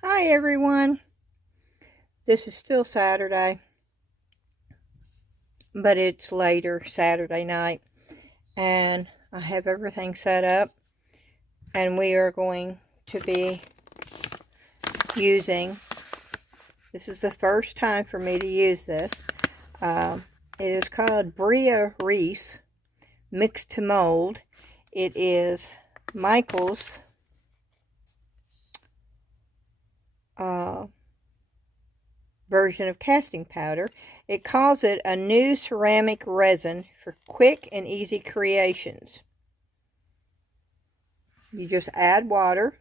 Hi everyone. This is still Saturday, but it's later Saturday night, and I have everything set up, and we are going to be using, this is the first time for me to use this. It is called Bria Reese Mix to Mold. It is Michael's version of casting powder. It calls it a new ceramic resin for quick and easy creations. You just add water.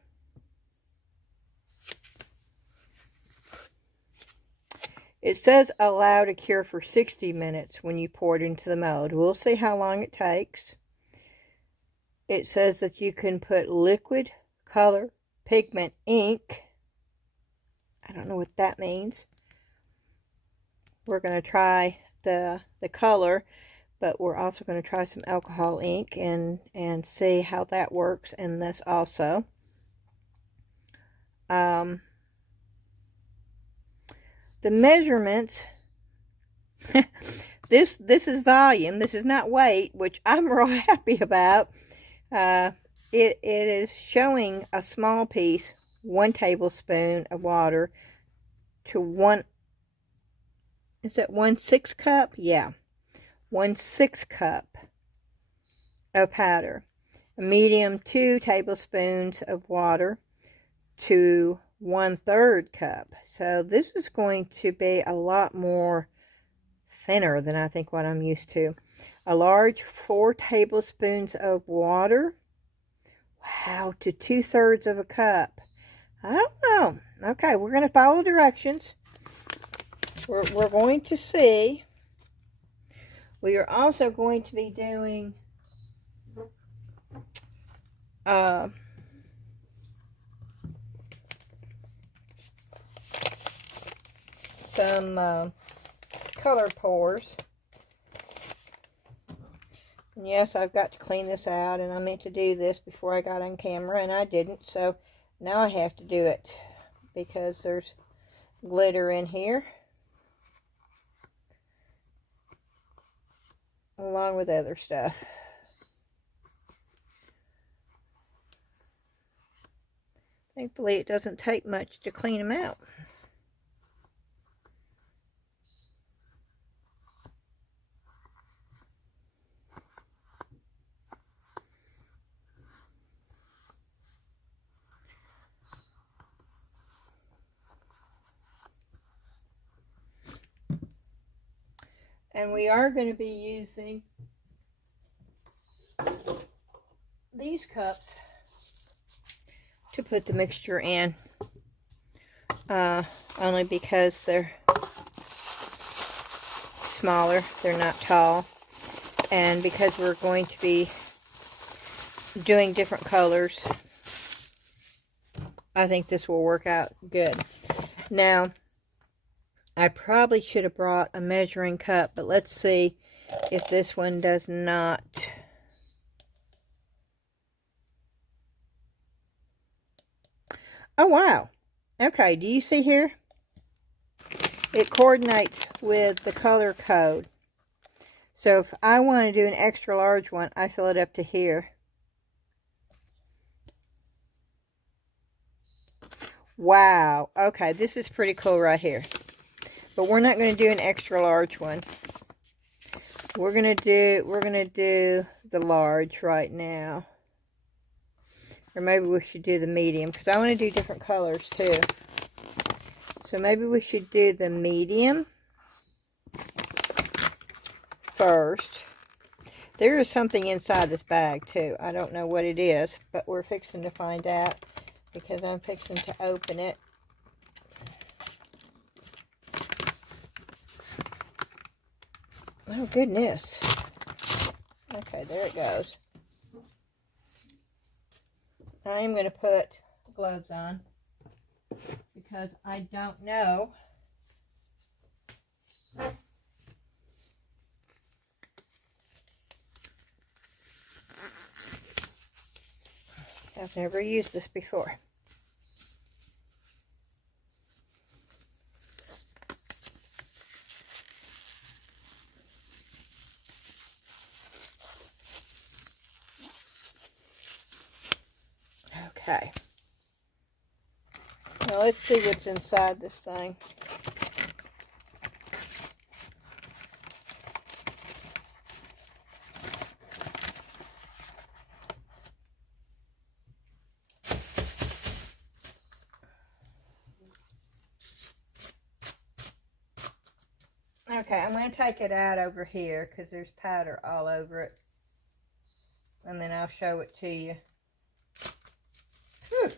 It says allow to cure for 60 minutes when you pour it into the mold. We'll see how long it takes. It says that you can put liquid, color, pigment, ink. I don't know what that means. We're going to try the color, but we're also going to try some alcohol ink and see how that works in this also. The measurements, this is volume. This is not weight, which I'm real happy about. It is showing a small piece, 1 tablespoon of water to 1, is it 1/6 cup? Yeah, 1/6 cup of powder. A medium, 2 tablespoons of water to 1/3 cup. So this is going to be a lot more thinner than I think what I'm used to. A large, 4 tablespoons of water. Wow, to 2/3 of a cup. I don't know. Okay, we're going to follow directions. We're going to see. We are also going to be doing some color pours. And yes, I've got to clean this out, and I meant to do this before I got on camera, and I didn't, so now I have to do it because there's glitter in here along with other stuff. Thankfully, it doesn't take much to clean them out. And we are going to be using these cups to put the mixture in, only because they're smaller, they're not tall, and because we're going to be doing different colors, I think this will work out good. Now, I probably should have brought a measuring cup, but let's see if this one does not. Oh, wow. Okay, do you see here? It coordinates with the color code. So if I want to do an extra large one, I fill it up to here. Wow. Okay, this is pretty cool right here. But we're not going to do an extra large one. We're going to do the large right now. Or maybe we should do the medium, because I want to do different colors too. So maybe we should do the medium first. There is something inside this bag too. I don't know what it is, but we're fixing to find out because I'm fixing to open it. Oh goodness. Okay, there it goes. I am going to put gloves on because I don't know I've never used this before. Okay. Now let's see what's inside this thing. Okay, I'm going to take it out over here because there's powder all over it. And then I'll show it to you. Whew.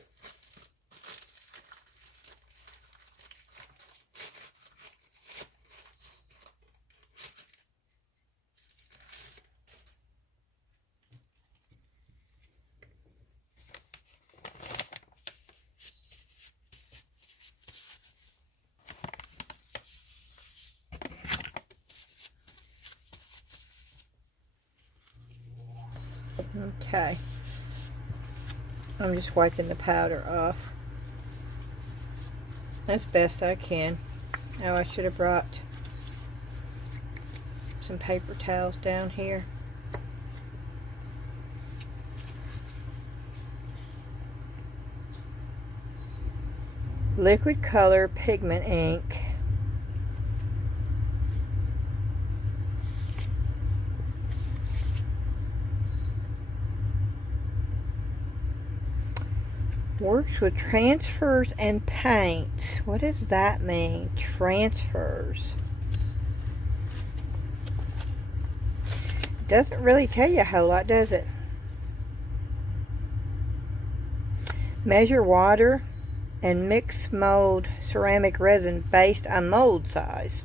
Okay. I'm just wiping the powder off as best I can. Oh, I should have brought some paper towels down here. Liquid color pigment ink. Works with transfers and paints. What does that mean? Transfers. Doesn't really tell you a whole lot, does it? Measure water and mix mold ceramic resin based on mold size.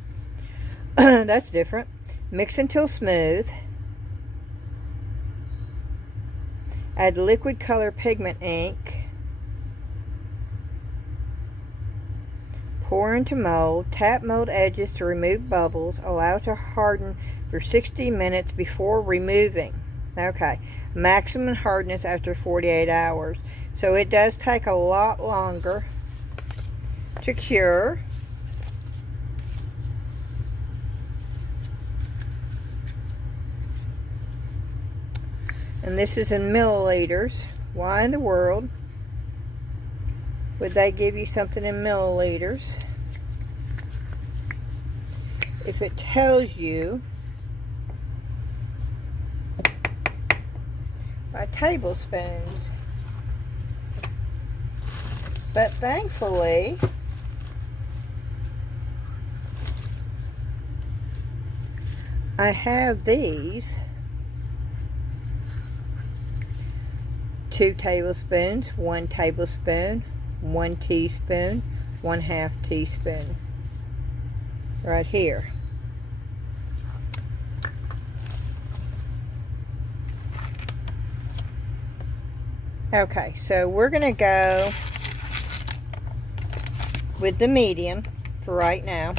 That's different. Mix until smooth. Add liquid color pigment ink. Pour into mold. Tap mold edges to remove bubbles. Allow to harden for 60 minutes before removing. Okay. Maximum hardness after 48 hours. So it does take a lot longer to cure. And this is in milliliters. Why in the world would they give you something in milliliters if it tells you by tablespoons? But thankfully, I have these. 2 tablespoons, 1 tablespoon, 1 teaspoon, 1/2 teaspoon. Right here. Okay, so we're going to go with the medium for right now.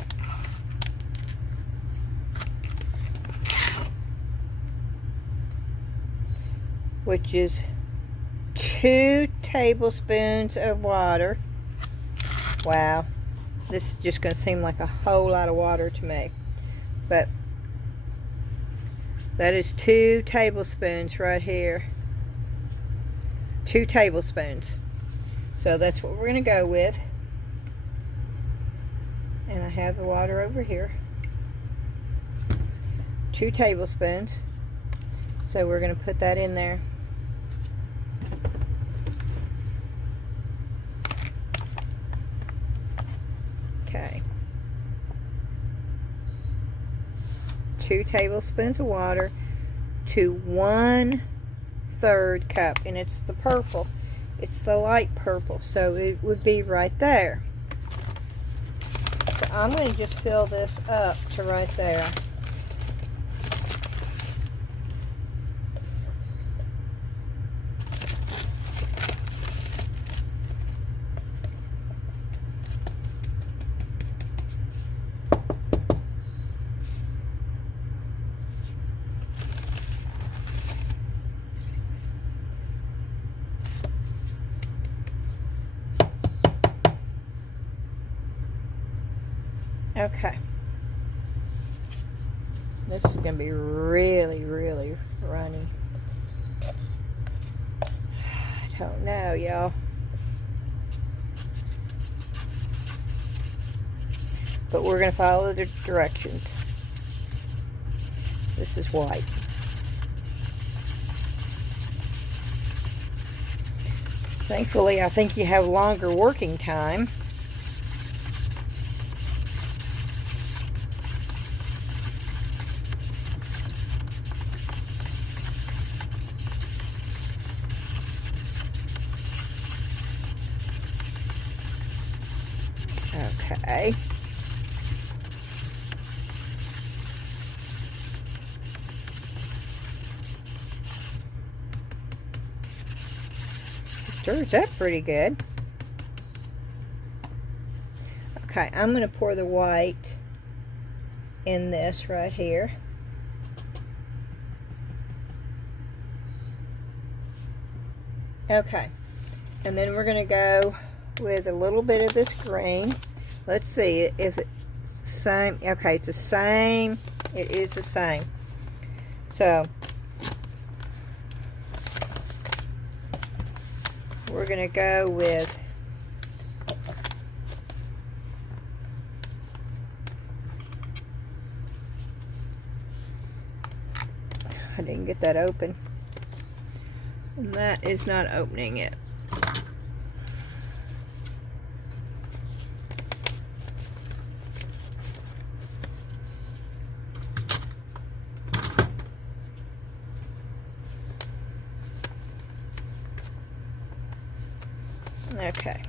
Which is 2 tablespoons of water. Wow, this is just going to seem like a whole lot of water to me, but that is 2 tablespoons right here. 2 tablespoons. So that's what we're going to go with. And I have the water over here. 2 tablespoons. So we're going to put that in there. Okay. 2 tablespoons of water to 1/3 cup. And it's the purple. It's the light purple. So it would be right there. So I'm going to just fill this up to right there. Okay. This is going to be really, really runny. I Don't know, y'all. But we're going to follow the directions. This is white. Thankfully, I think you have longer working time. Okay. Stirs up pretty good. Okay, I'm going to pour the white in this right here. Okay, and then we're going to go with a little bit of this green. Let's see if it's the same. Okay, it's the same. It is the same. So we're going to go with I didn't get that open. And that is not opening it. Okay.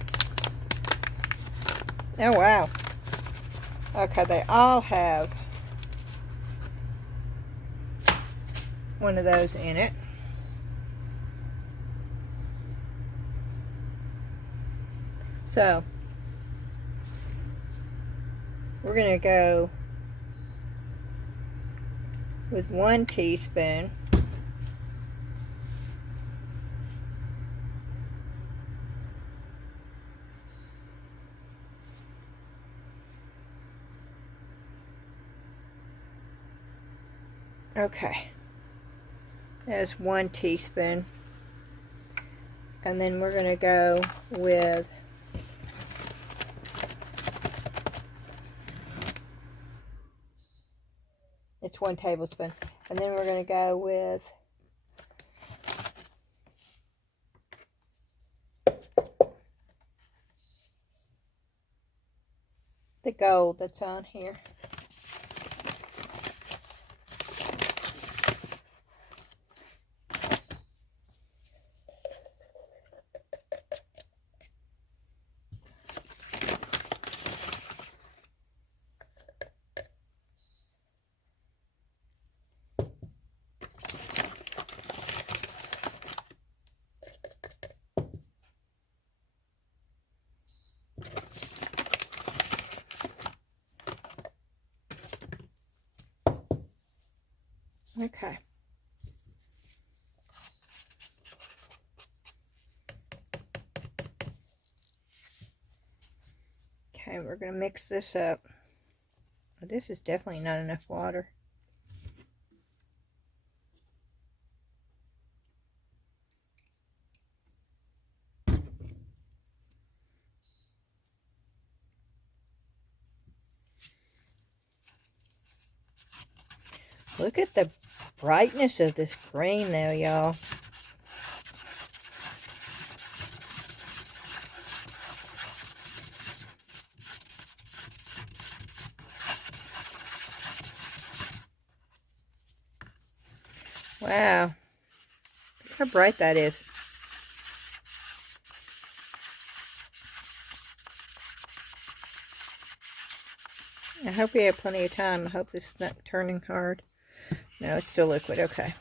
Oh, wow. Okay, they all have one of those in it. So, we're going to go with 1 teaspoon. Okay. There's 1 teaspoon. And then we're going to go with it's 1 tablespoon. And then we're going to go with the gold that's on here. Okay. Okay, we're going to mix this up. This is definitely not enough water. Look at the brightness of this green though, y'all. Wow. Look how bright that is. I hope we have plenty of time. I hope this is not turning hard. No, it's still liquid. Okay.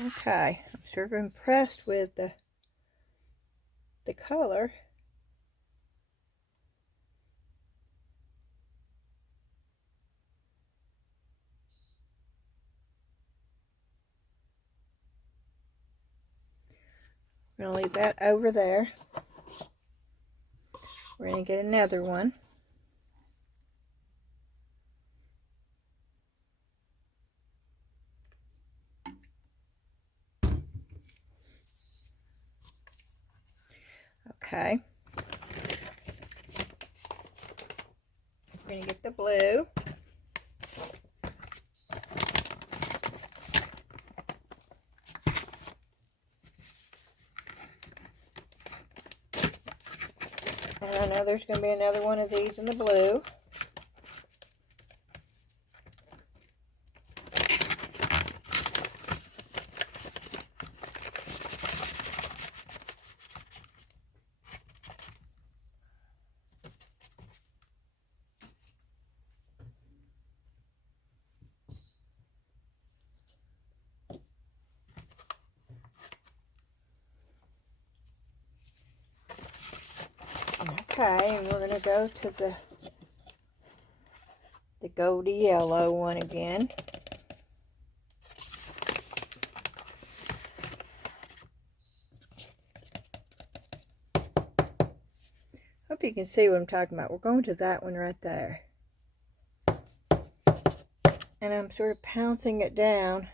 Okay. I'm sort of impressed with the color. We're going to leave that over there. We're going to get another one. Okay. We're going to get the blue. And I know there's going to be another one of these in the blue. Okay, and we're going to go to the goldy yellow one again. Hope you can see what I'm talking about. We're going to that one right there. And I'm sort of pouncing it down.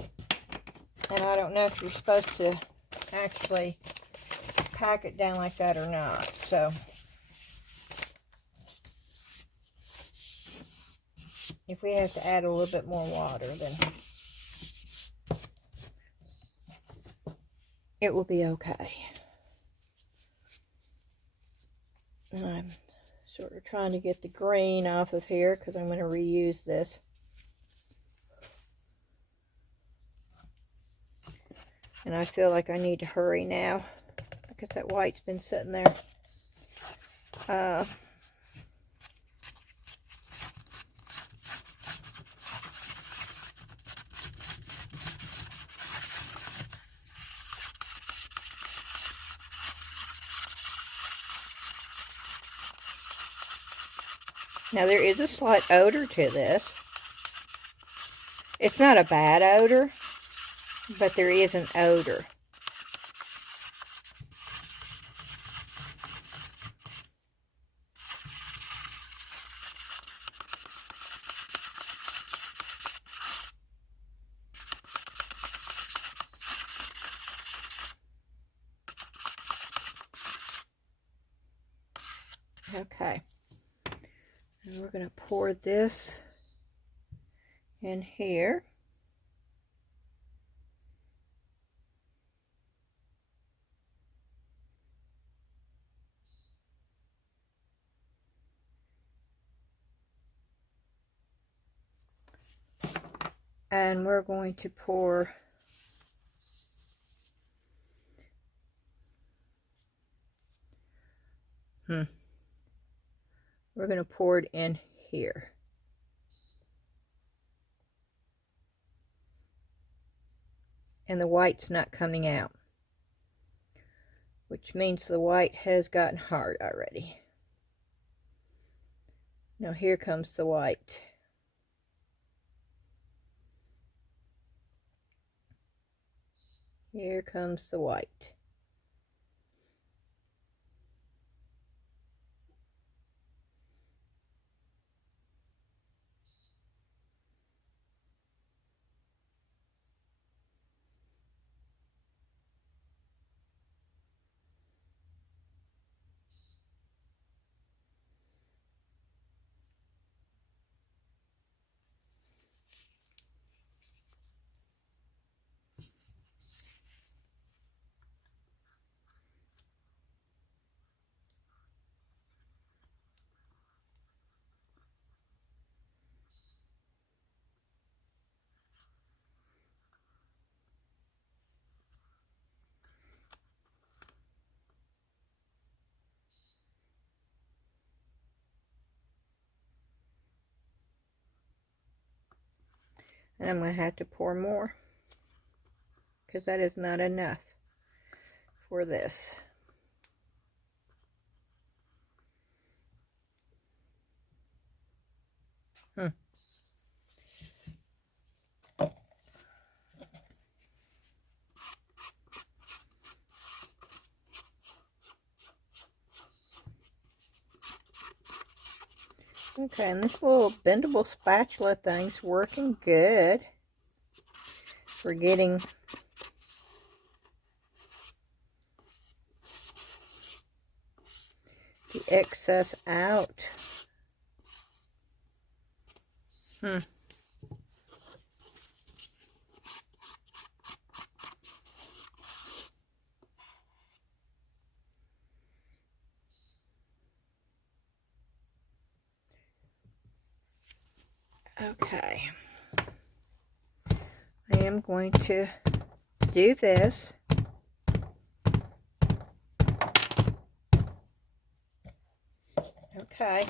And I don't know if you're supposed to actually pack it down like that or not. So if we have to add a little bit more water, then it will be okay. And I'm sort of trying to get the green off of here because I'm going to reuse this. And I feel like I need to hurry now because that white's been sitting there. Now there is a slight odor to this. It's not a bad odor, but there is an odor. Okay. And we're going to pour this in here. And we're going to pour we're going to pour it in here. And the white's not coming out, which means the white has gotten hard already. Now here comes the white. Here comes the white. And I'm going to have to pour more because that is not enough for this. Okay, and this little bendable spatula thing's working good for getting the excess out. Okay. I am going to do this. Okay.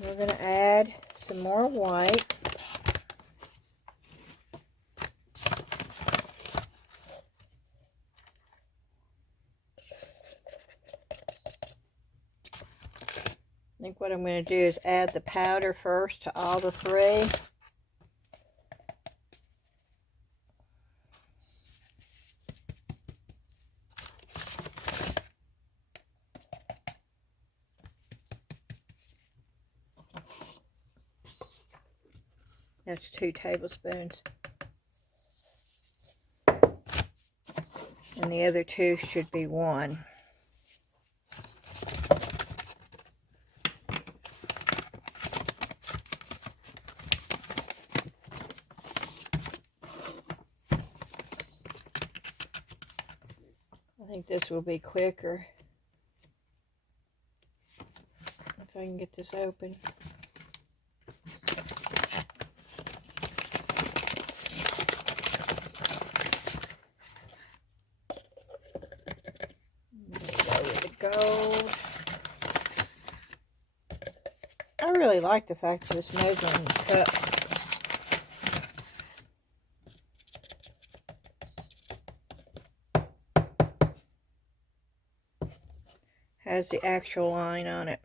We're going to add some more white. I think what I'm going to do is add the powder first to all the three. That's 2 tablespoons. And the other 2 should be 1. I think this will be quicker if I can get this open. Go with the gold. I really like the fact that this measuring cup has the actual line on it.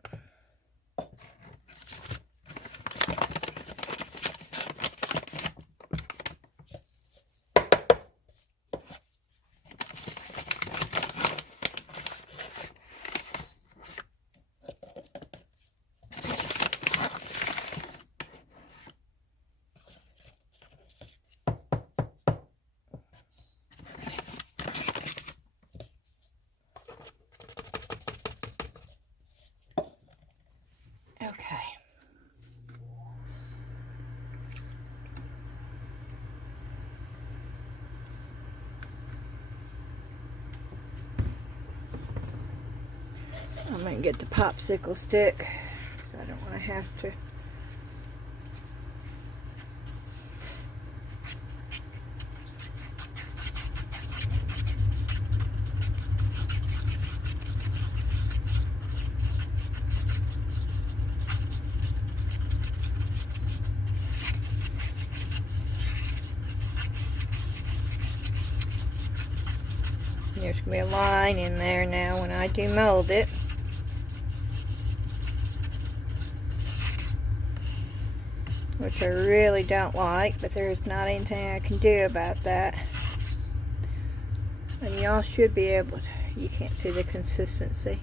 Okay. I'm going to get the popsicle stick because I don't want to have to. There's going to be a line in there now when I demold it. Which I really don't like, but there's not anything I can do about that. And y'all should be able to, you can't see the consistency.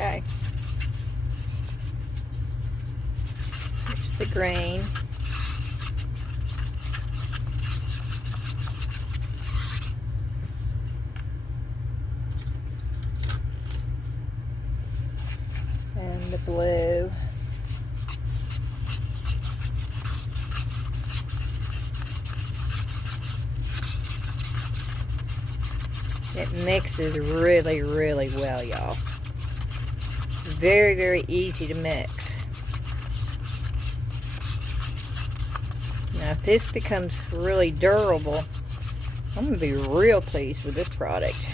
Okay. Here's the grain. And the blue. It mixes really, really well, y'all. Very, very easy to mix. Now, if this becomes really durable, I'm going to be real pleased with this product.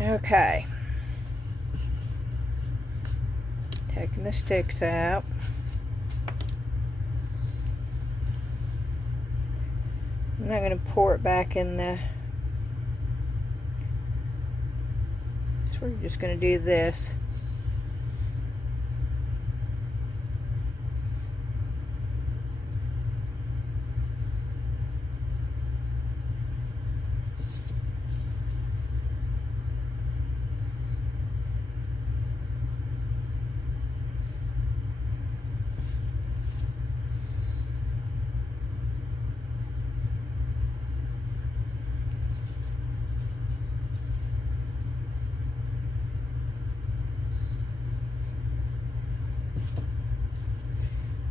Okay. Taking the sticks out. I'm not going to pour it back in the... So we're just going to do this.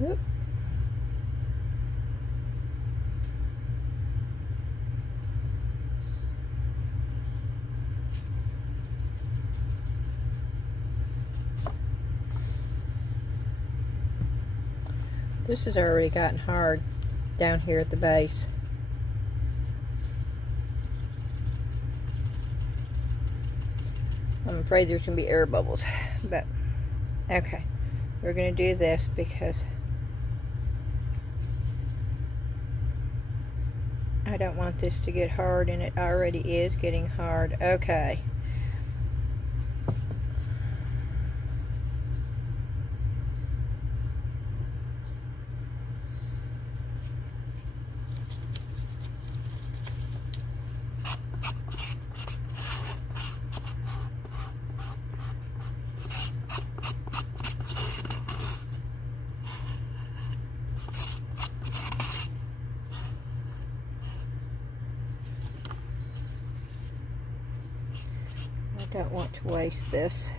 Oop. This has already gotten hard down here at the base. I'm afraid there's going to be air bubbles, but okay. We're going to do this because I don't want this to get hard, and it already is getting hard. Okay. I don't want to waste this.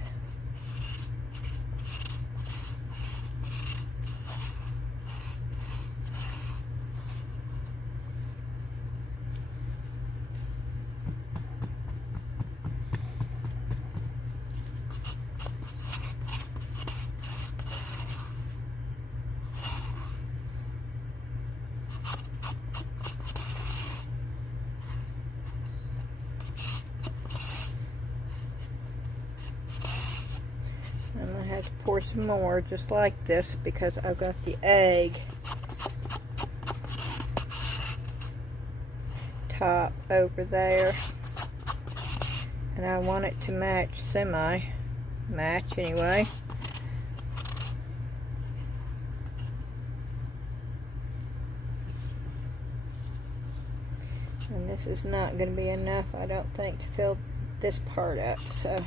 I'm going to have to pour some more just like this because I've got the egg top over there, and I want it to match, semi-match anyway. And this is not going to be enough, I don't think, to fill this part up, so...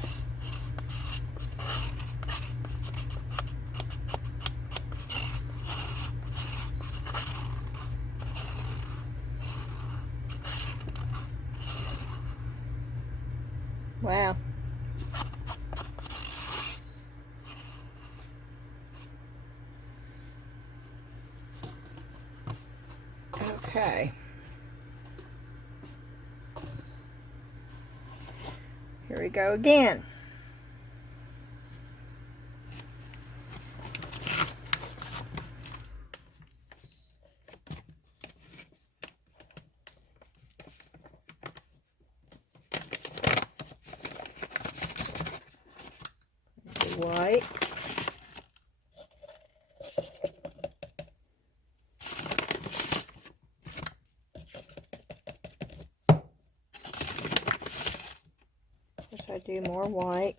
Wow. Okay. Here we go again. White. Guess I do more white.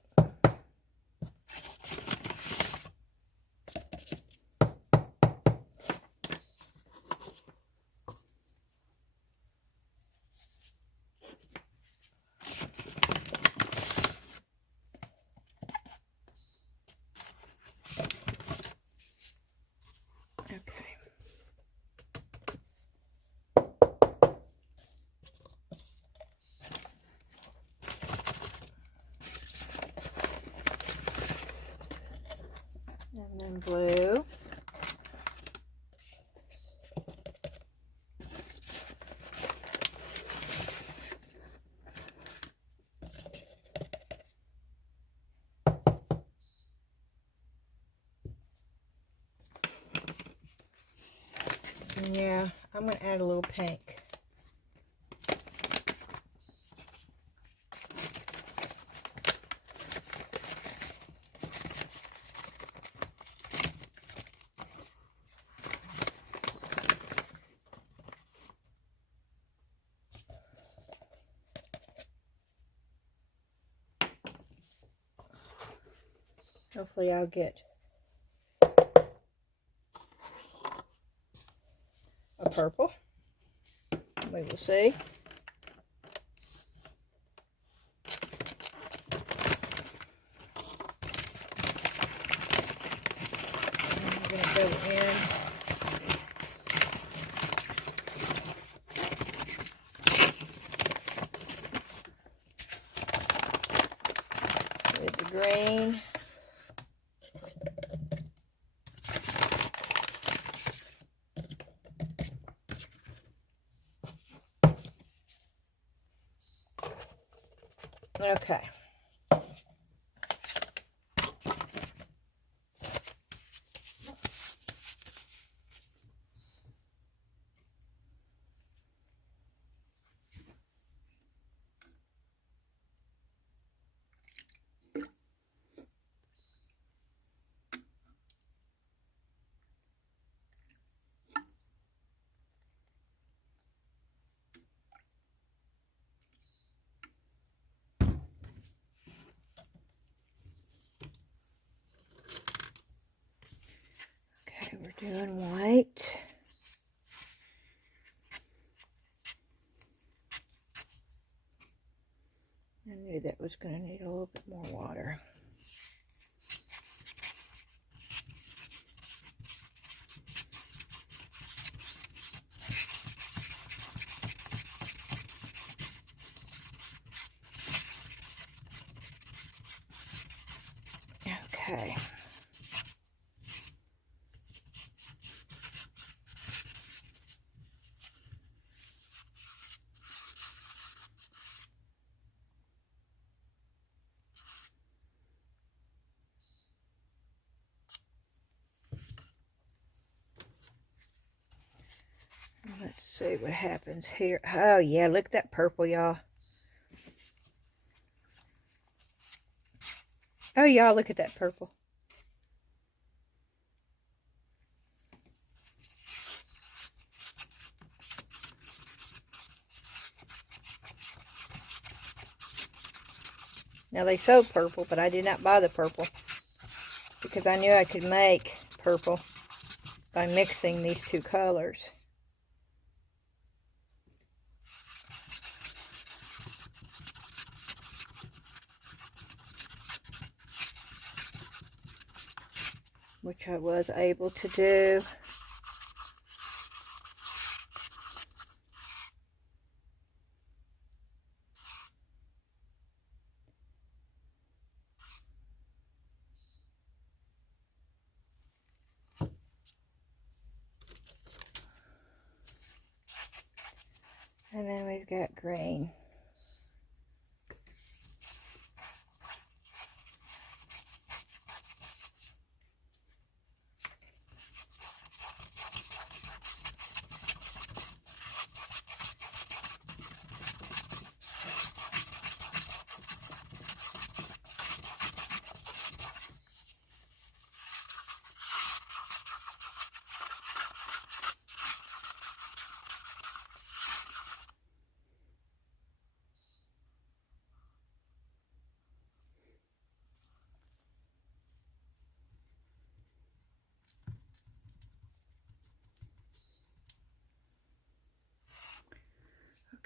And then blue. And yeah, I'm going to add a little pink. Hopefully I'll get a purple. We will see. And we're going to go in with the green. Okay. Okay, we're doing white. I knew that was going to need a little bit more water. Okay. Let's see what happens here. Oh, yeah, look at that purple, y'all. Oh, y'all, look at that purple. Now, they sold purple, but I did not buy the purple because I knew I could make purple by mixing these two colors. Which I was able to do. And then we've got green.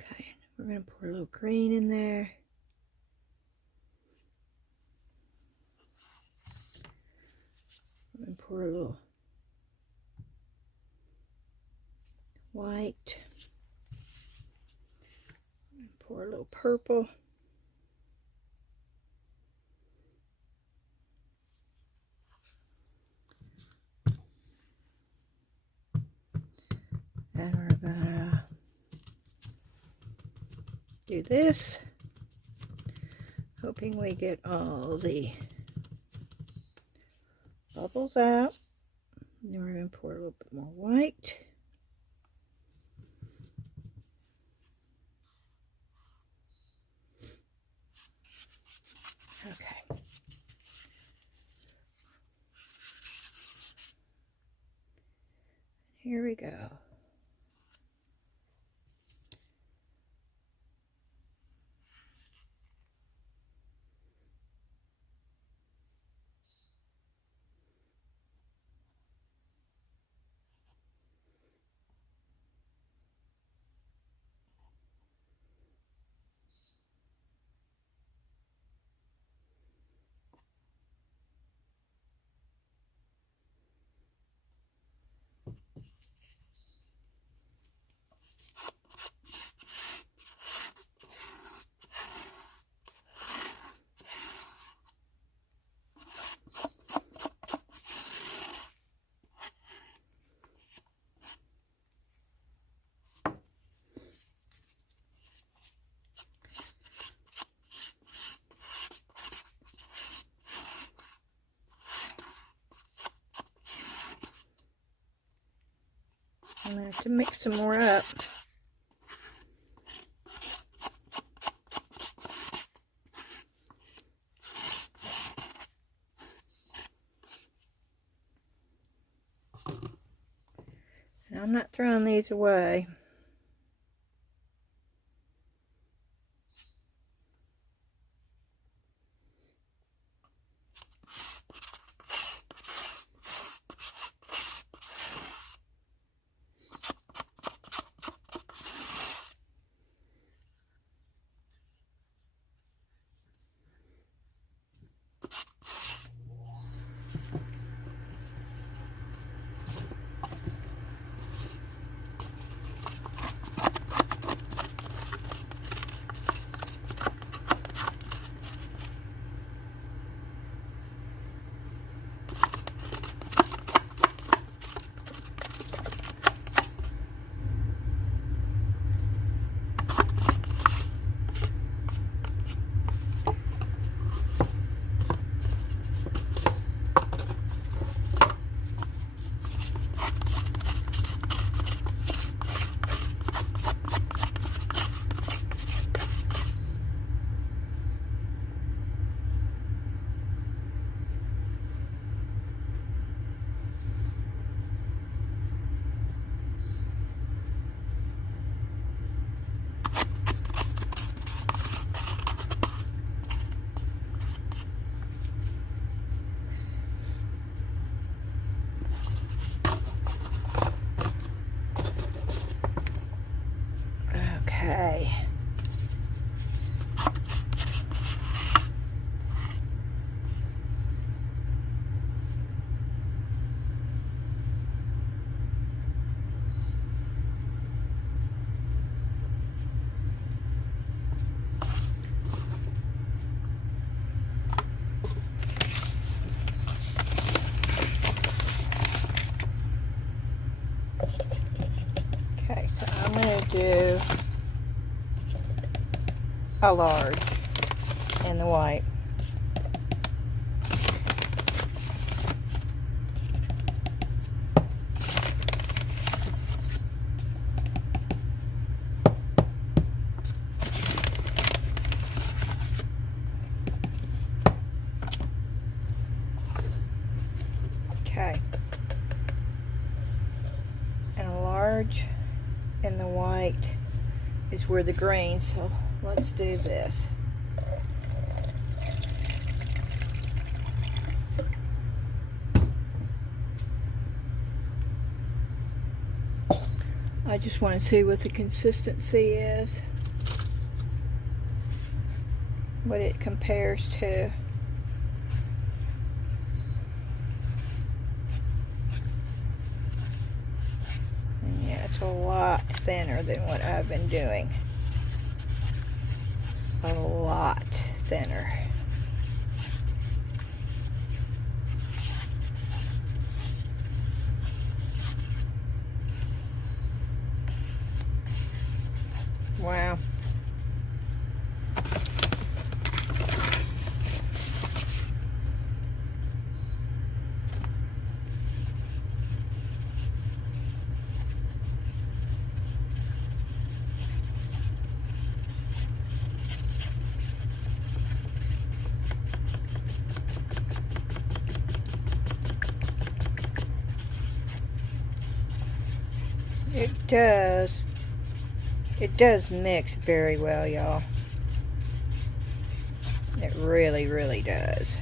Okay, we're going to pour a little green in there. And pour a little white. And pour a little purple. And we're gonna do this, hoping we get all the bubbles out. And then we're going to pour a little bit more white. go. I'm going to mix some more up. And I'm not throwing these away. Okay. Okay, so I'm going to do a large in the white. Okay. And a large in the white is where the green, so let's do this. I just want to see what the consistency is, what it compares to. And yeah, it's a lot thinner than what I've been doing. A lot thinner. Wow. It does. It does mix very well, y'all. It really, really does.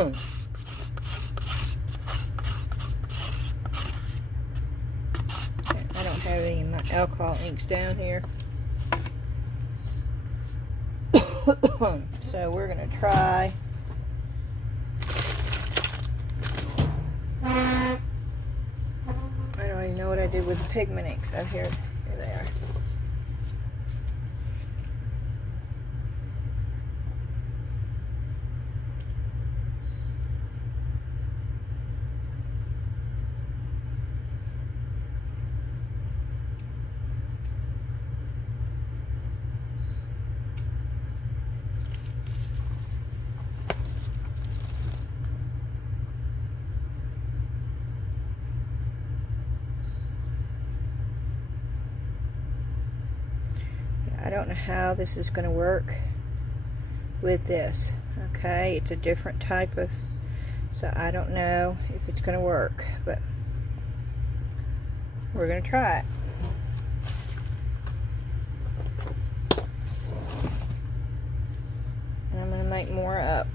I don't have any of my alcohol inks down here. So we're going to try. I don't even know what I did with the pigment inks. Oh, here they are. I don't know how this is going to work with this. Okay, it's a different type of, so I don't know if it's going to work, but we're going to try it. And I'm going to make more up.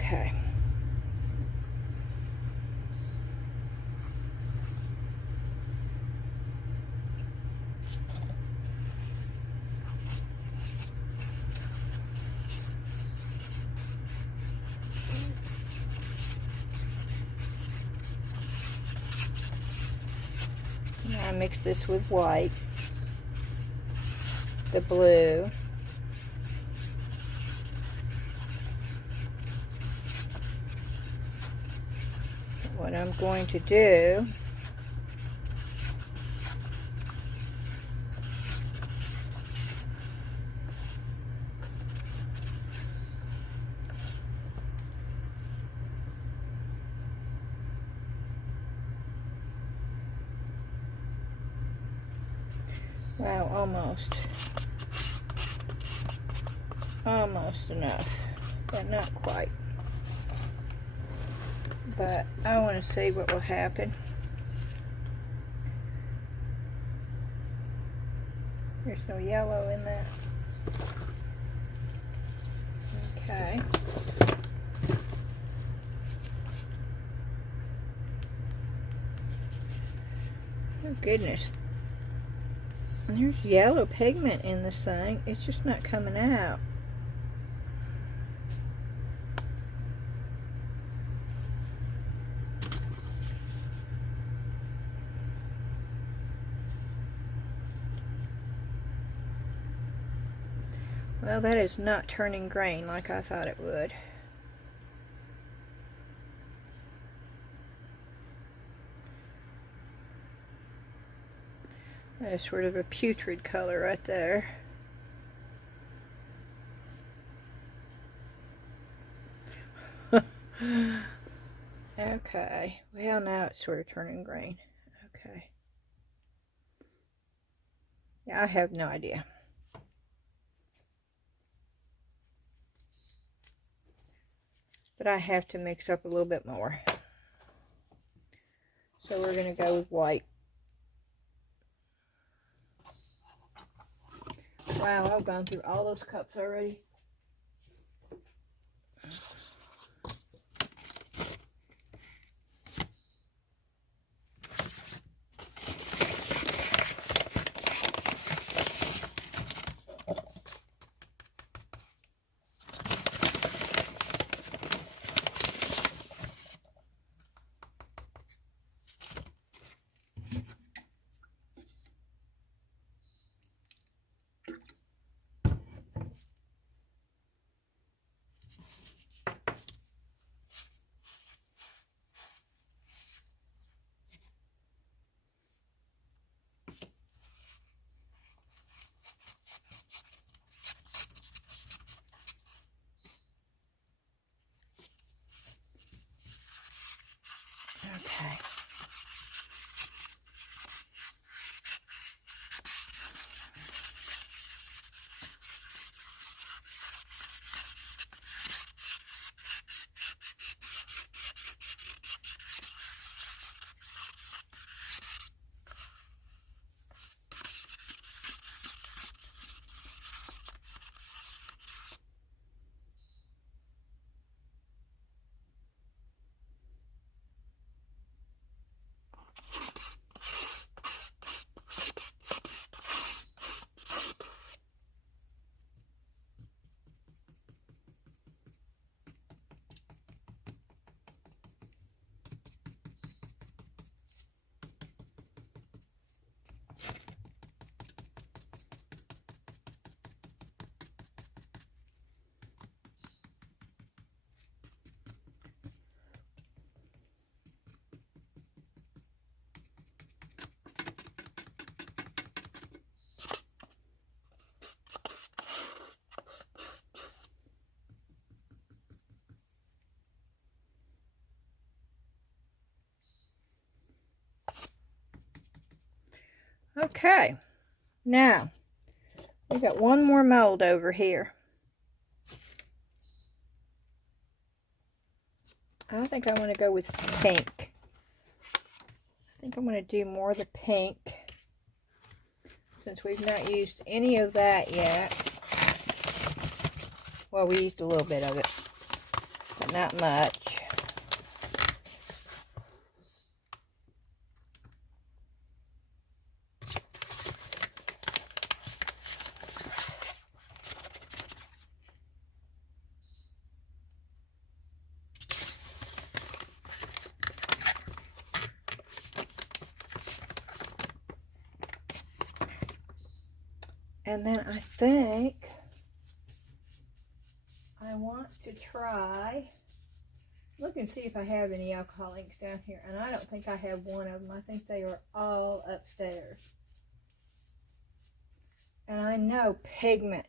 Okay. Now I mix this with white, the blue, what I'm going to do wow, almost enough, but not quite. But I want to see what will happen. There's no yellow in that. Okay. Oh goodness. There's yellow pigment in this thing. It's just not coming out. Well, that is not turning green like I thought it would. That is sort of a putrid color right there. Okay, well now it's sort of turning green. Okay. Yeah, I have no idea. But I have to mix up a little bit more. So we're going to go with white. Wow, I've gone through all those cups already. Okay. Okay, now we got one more mold over here. I think I want to go with pink. I think I'm going to do more of the pink since we've not used any of that yet. Well, we used a little bit of it, but not much. And then I think I want to try, look and see if I have any alcohol inks down here. And I don't think I have one of them. I think they are all upstairs. And I know pigment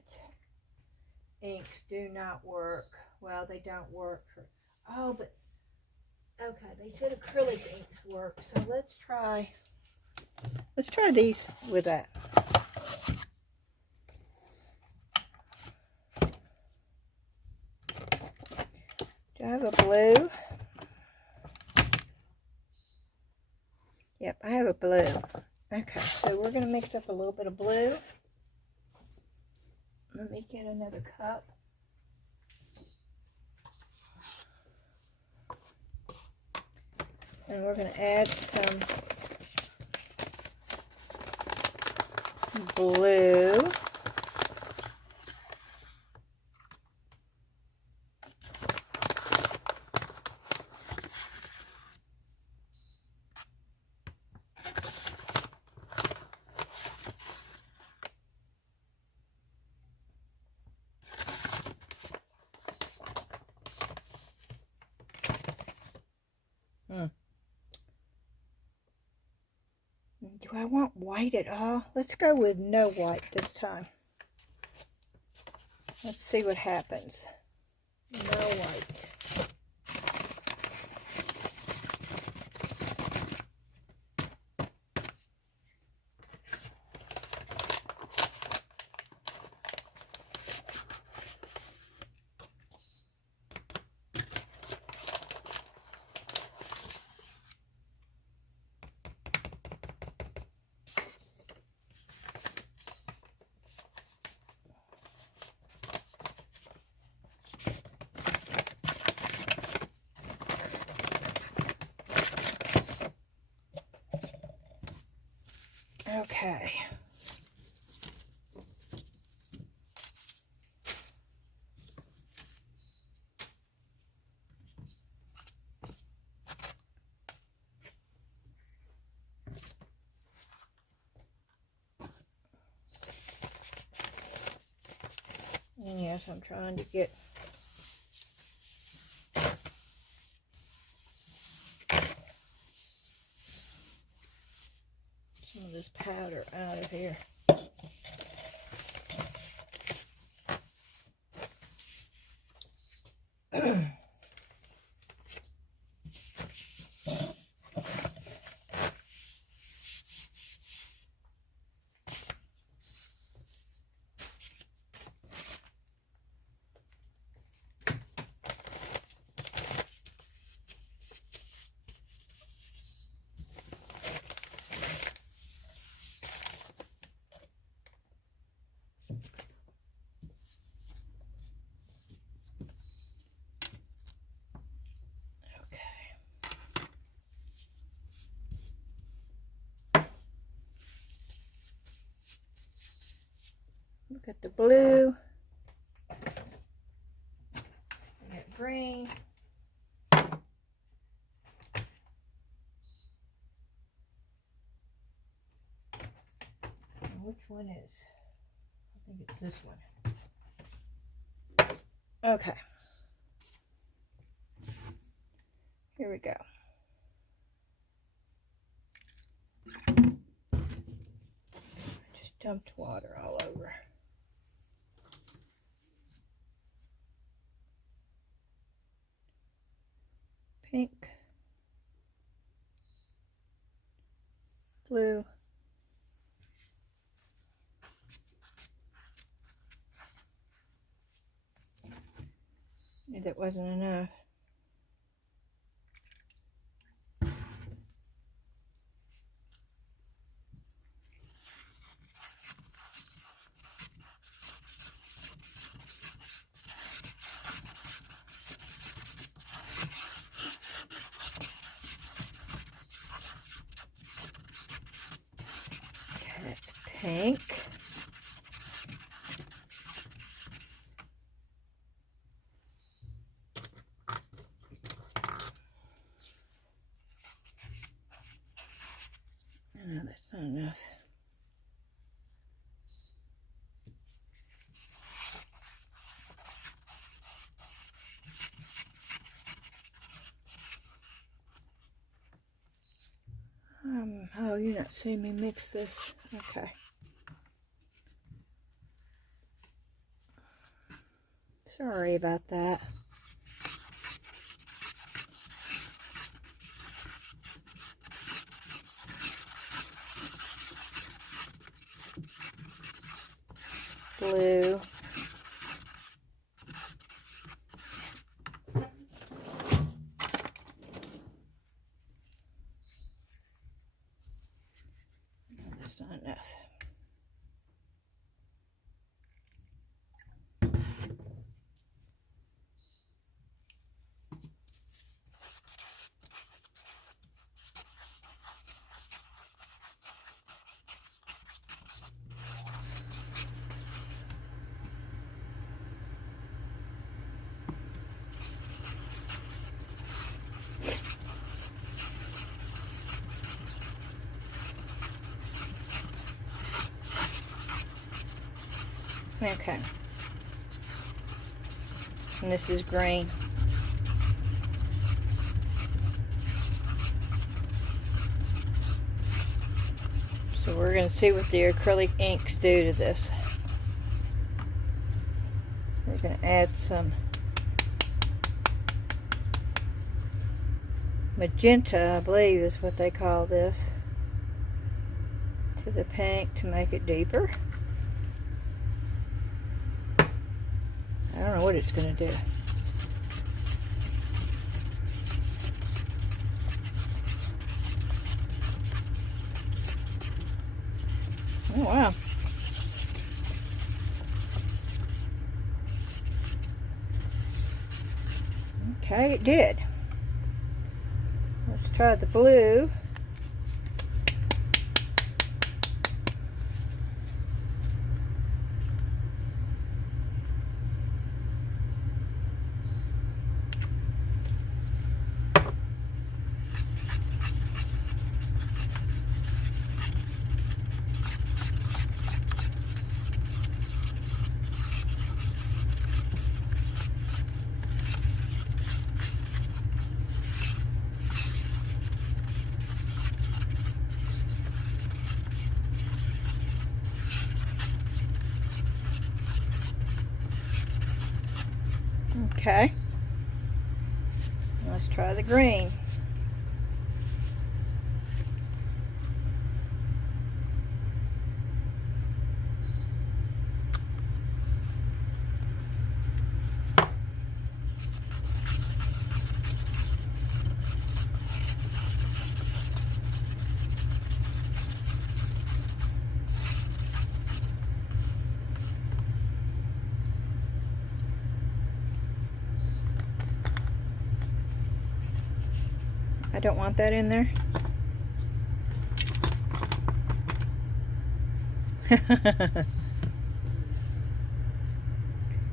inks do not work. Well, they don't work for, oh, but, okay, they said acrylic inks work. So let's try these with that. Do I have a blue? Yep, I have a blue. Okay, so we're going to mix up a little bit of blue. Let me get another cup. And we're going to add some blue. Do I want white at all? Let's go with no white this time. Let's see what happens. No white. Okay. And yes, I'm trying to get some of this powder out of here. Look at the blue. We got green. And which one is? I think it's this one. Okay. Here we go. Just dumped water all over. Pink, blue, that wasn't enough. Okay, that's pink. No, that's not enough. Oh, you're not seeing me mix this. Okay. Sorry about that. Blue. No, that's not enough. Okay. And this is green. So we're going to see what the acrylic inks do to this. We're going to add some magenta, I believe is what they call this, to the pink to make it deeper. I don't know what it's going to do. Oh, wow. Okay, it did. Let's try the blue. Okay. Let's try the green. I don't want that in there.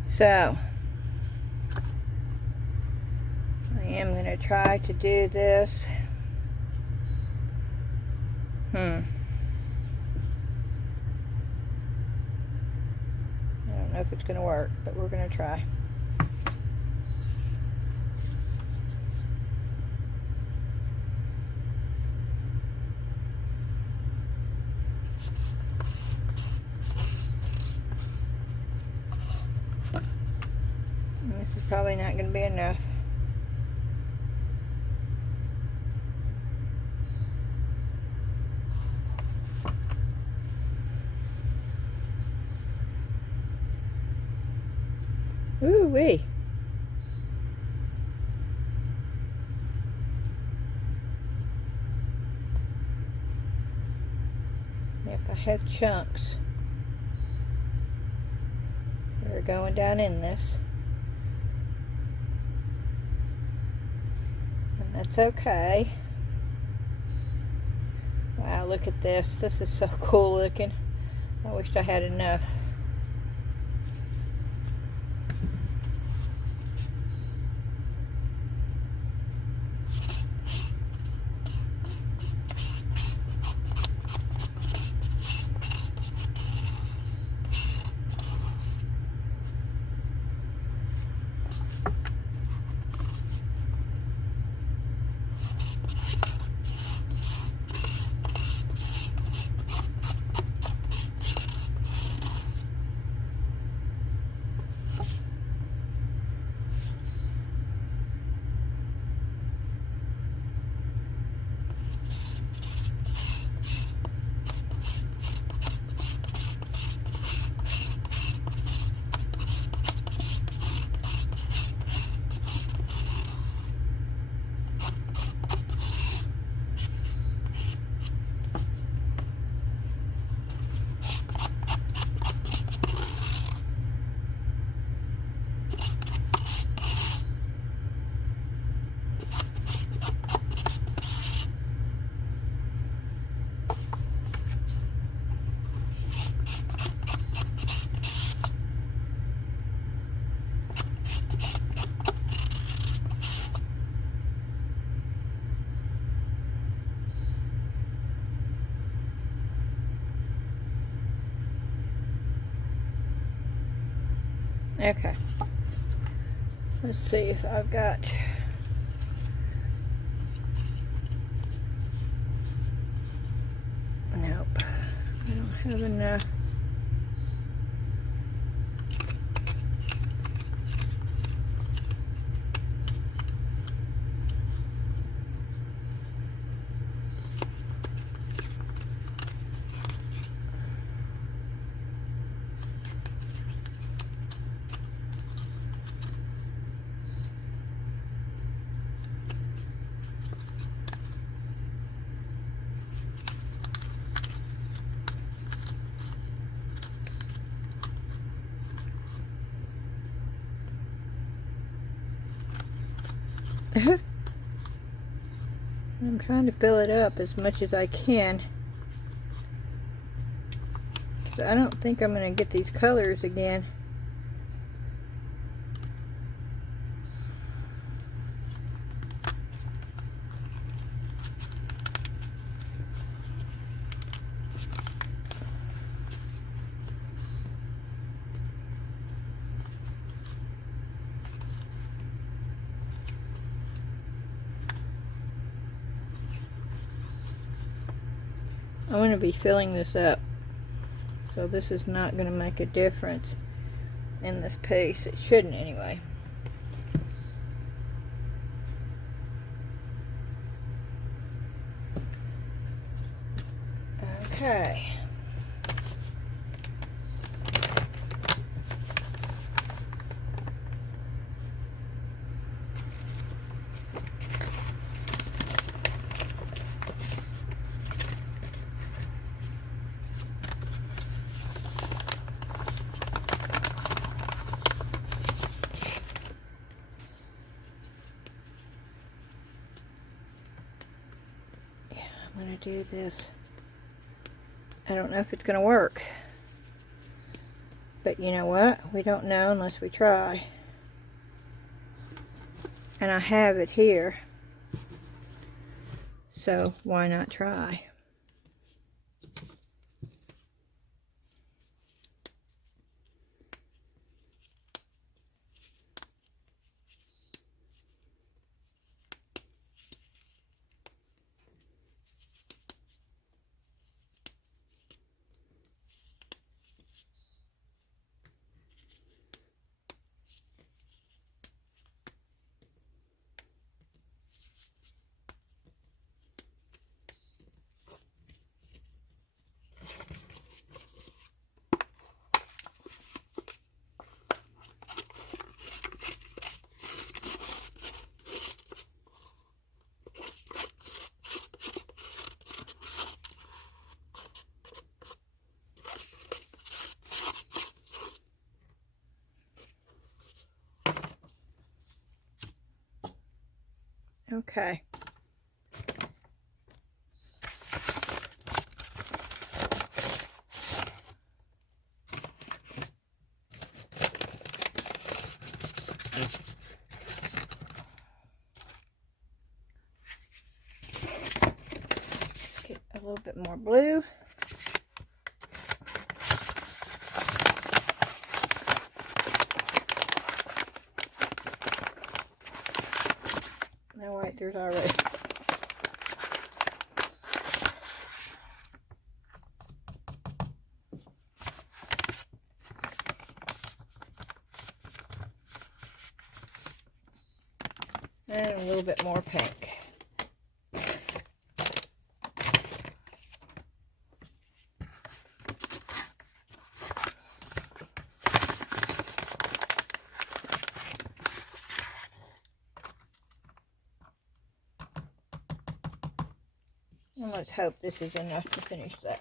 So, I am going to try to do this. I don't know if it's going to work, but we're going to try. This is probably not going to be enough. Ooh-wee. If I have chunks that are going down in this, and that's okay. Wow, look at this. This is so cool looking. I wish I had enough. Okay. Let's see if I've got... Nope. I don't have enough. I'm trying to fill it up as much as I can, because I don't think I'm going to get these colors again. I'm going to be filling this up, so this is not going to make a difference in this piece. It shouldn't anyway. do this. I don't know if it's going to work. But you know what? We don't know unless we try. And I have it here. So why not try? Okay. Let's get a little bit more blue. No, wait, there's already. And a little bit more pink. And let's hope this is enough to finish that.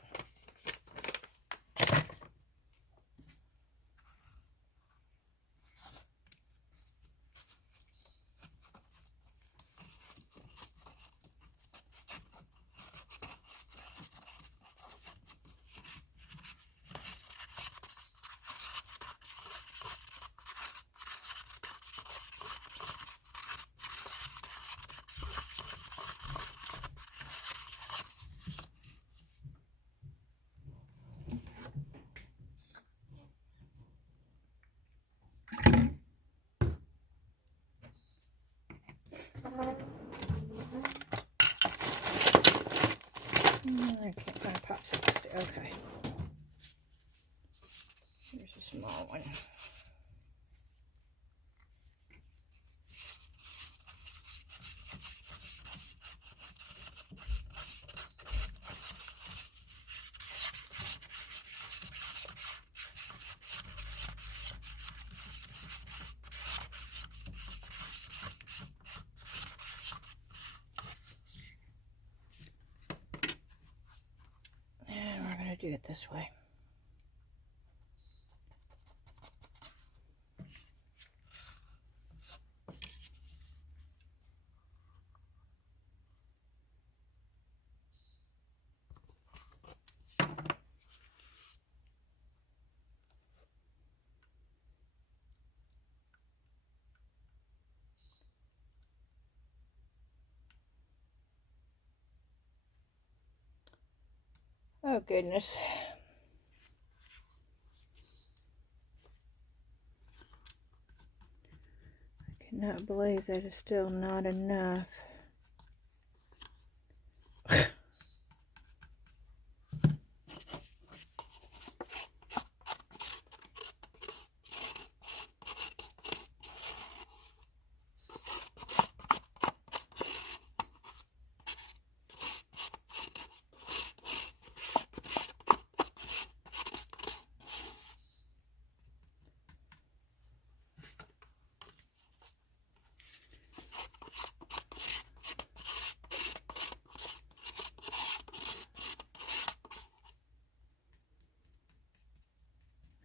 I can't find a popsicle stick. Okay. Here's a small one. And we're going to do it this way. Oh goodness. I cannot believe that is still not enough.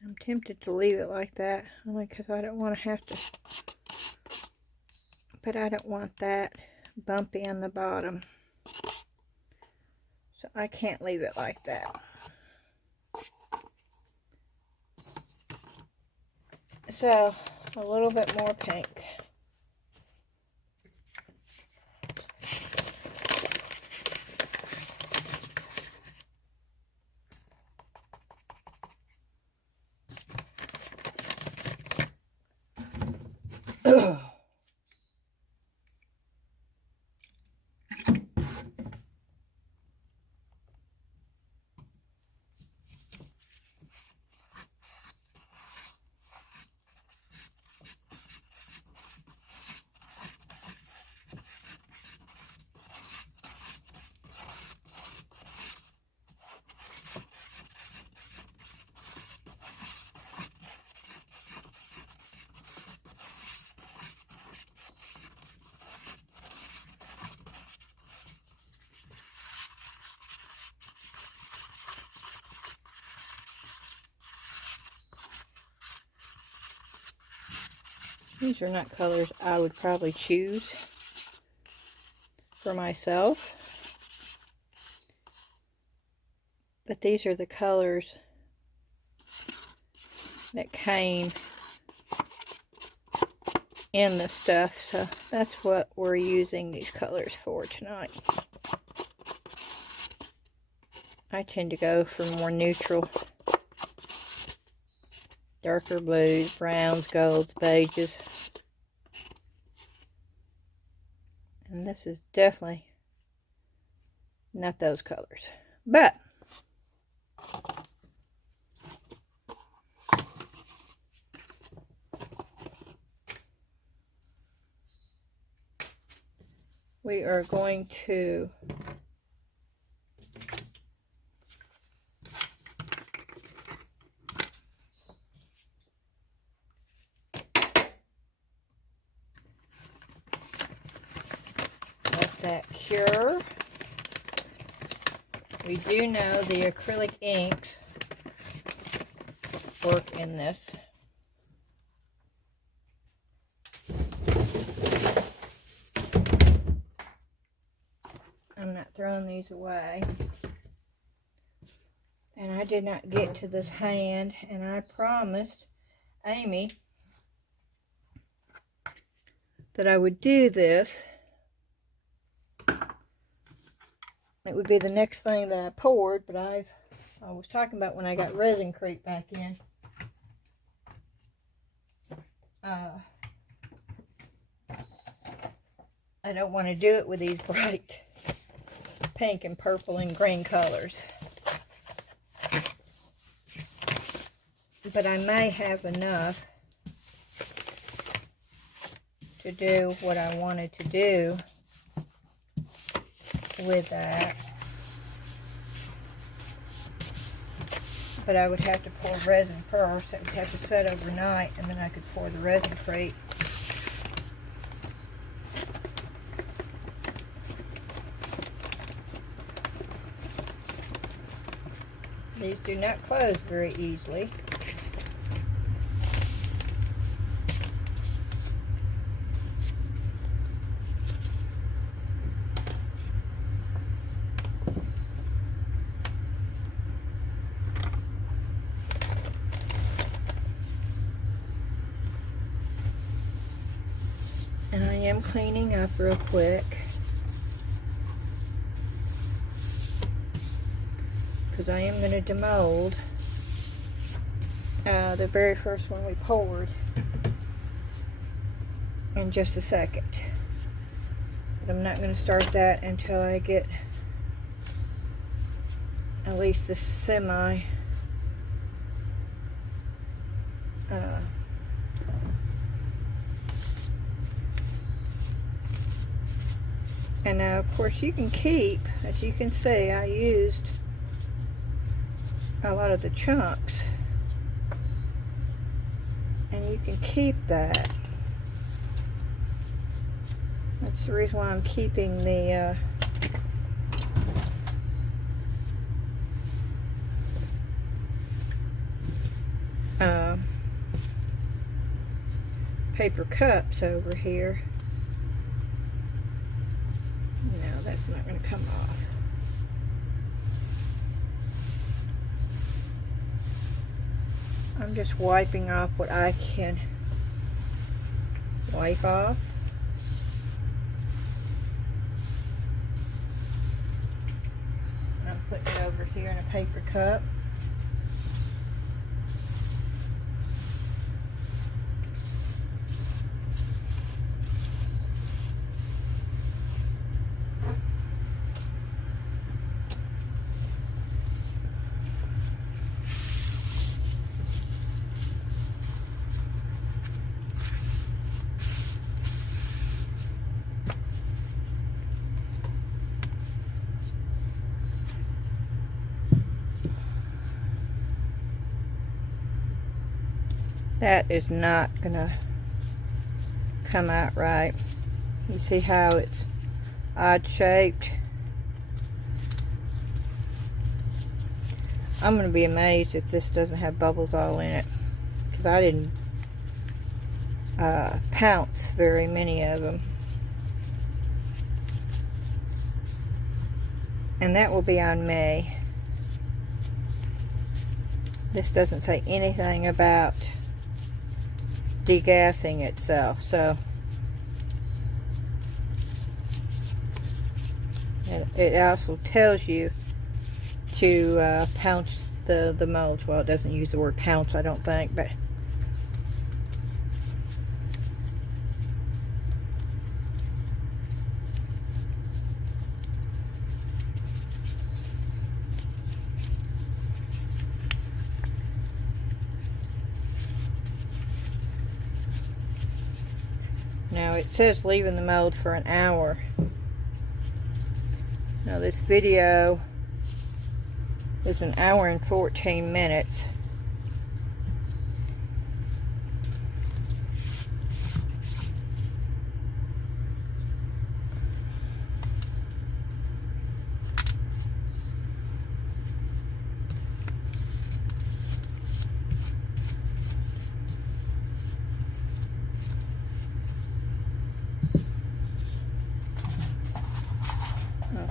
I'm tempted to leave it like that, only because I don't want to have to, but I don't want that bumpy on the bottom. So I can't leave it like that. So a little bit more pink. These are not colors I would probably choose for myself. But these are the colors that came in the stuff. So that's what we're using these colors for tonight. I tend to go for more neutral. Darker blues, browns, golds, beiges. And this is definitely not those colors. But we are going to that cure. We do know the acrylic inks work in this. I'm not throwing these away. And I did not get to this hand, and I promised Amy that I would do this. It would be the next thing that I poured, but I was talking about when I got Resin Creek back in. I don't want to do it with these bright pink and purple and green colors. But I may have enough to do what I wanted to do with that. But I would have to pour resin first. It would have to set overnight, and then I could pour the Resin Creek. These do not close very easily. And I am cleaning up real quick, because I am going to demold the very first one we poured in just a second. But I'm not going to start that until I get at least the semi and now, of course, you can keep, as you can see, I used a lot of the chunks, and you can keep that. That's the reason why I'm keeping the paper cups over here. No, that's not going to come off. I'm just wiping off what I can wipe off. And I'm putting it over here in a paper cup. That is not gonna come out right. You see how it's odd shaped? I'm gonna be amazed if this doesn't have bubbles all in it, because I didn't pounce very many of them. And that will be on me. This doesn't say anything about degassing itself, so it also tells you to pounce the molds. Well, it doesn't use the word pounce, I don't think, but now it says leaving the mold for an hour. Now this video is an hour and 14 minutes.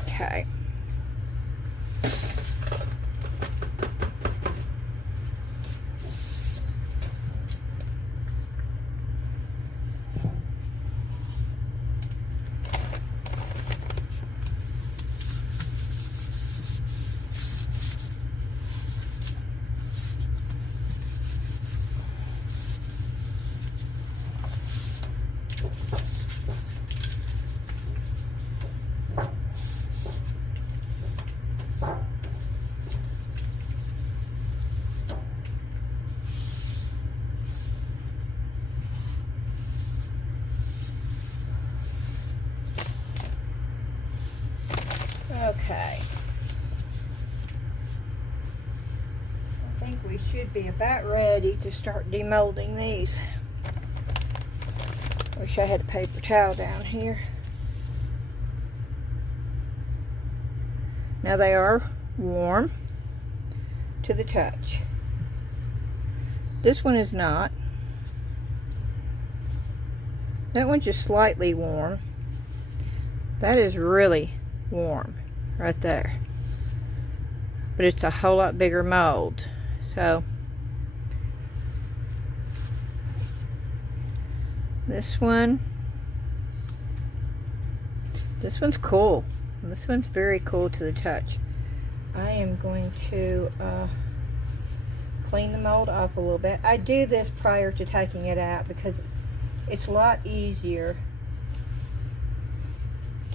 Okay. Okay. I think we should be about ready to start demolding these. Wish I had a paper towel down here. Now they are warm to the touch. This one is not. That one's just slightly warm. That is really warm right there. But it's a whole lot bigger mold. So this one's cool. This one's very cool to the touch. I am going to clean the mold off a little bit. I do this prior to taking it out because it's a lot easier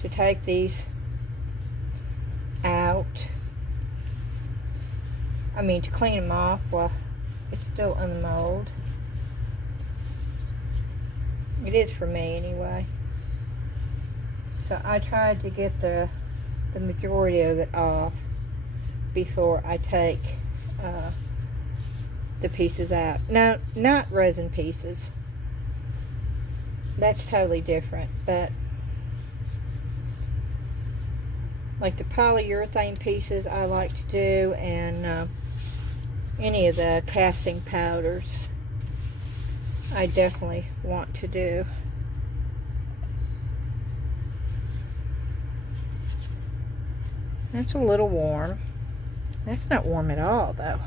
to take these out. I mean, to clean them off while it's still in the mold. It is for me anyway. So I tried to get the majority of it off before I take the pieces out. No, not resin pieces. That's totally different, but like the polyurethane pieces I like to do, and any of the casting powders I definitely want to do. That's a little warm. That's not warm at all though.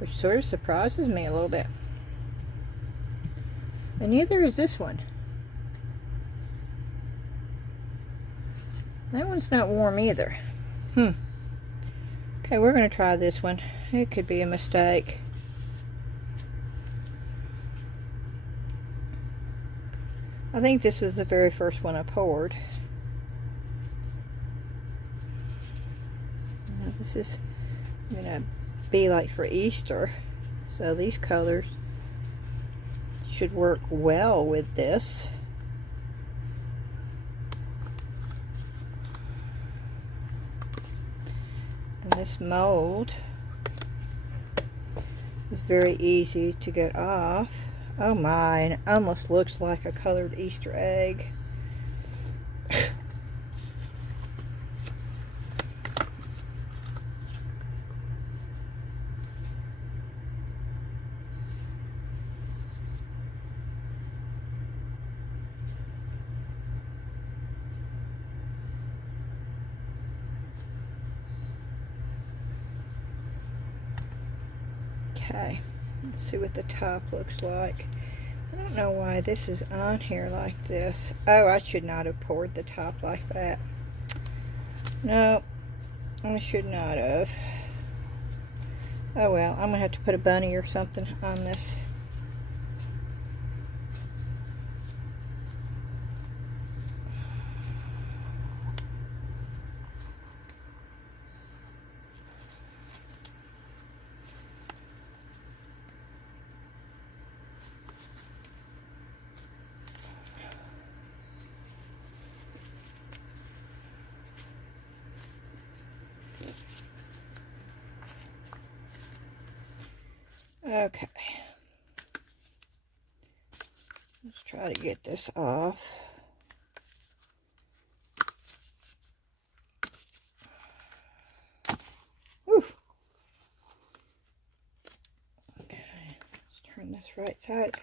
which sort of surprises me a little bit. And neither is this one. That one's not warm either. Okay, we're going to try this one. It could be a mistake. I think this was the very first one I poured. Now this is going to be like for Easter. So these colors should work well with this. And this mold is very easy to get off. Oh my, and it almost looks like a colored Easter egg. Okay, let's see what the top looks like. I don't know why this is on here like this. Oh, I should not have poured the top like that. No, I should not have. Oh well, I'm gonna have to put a bunny or something on this. Okay, let's try to get this off. Whew. Okay, let's turn this right side.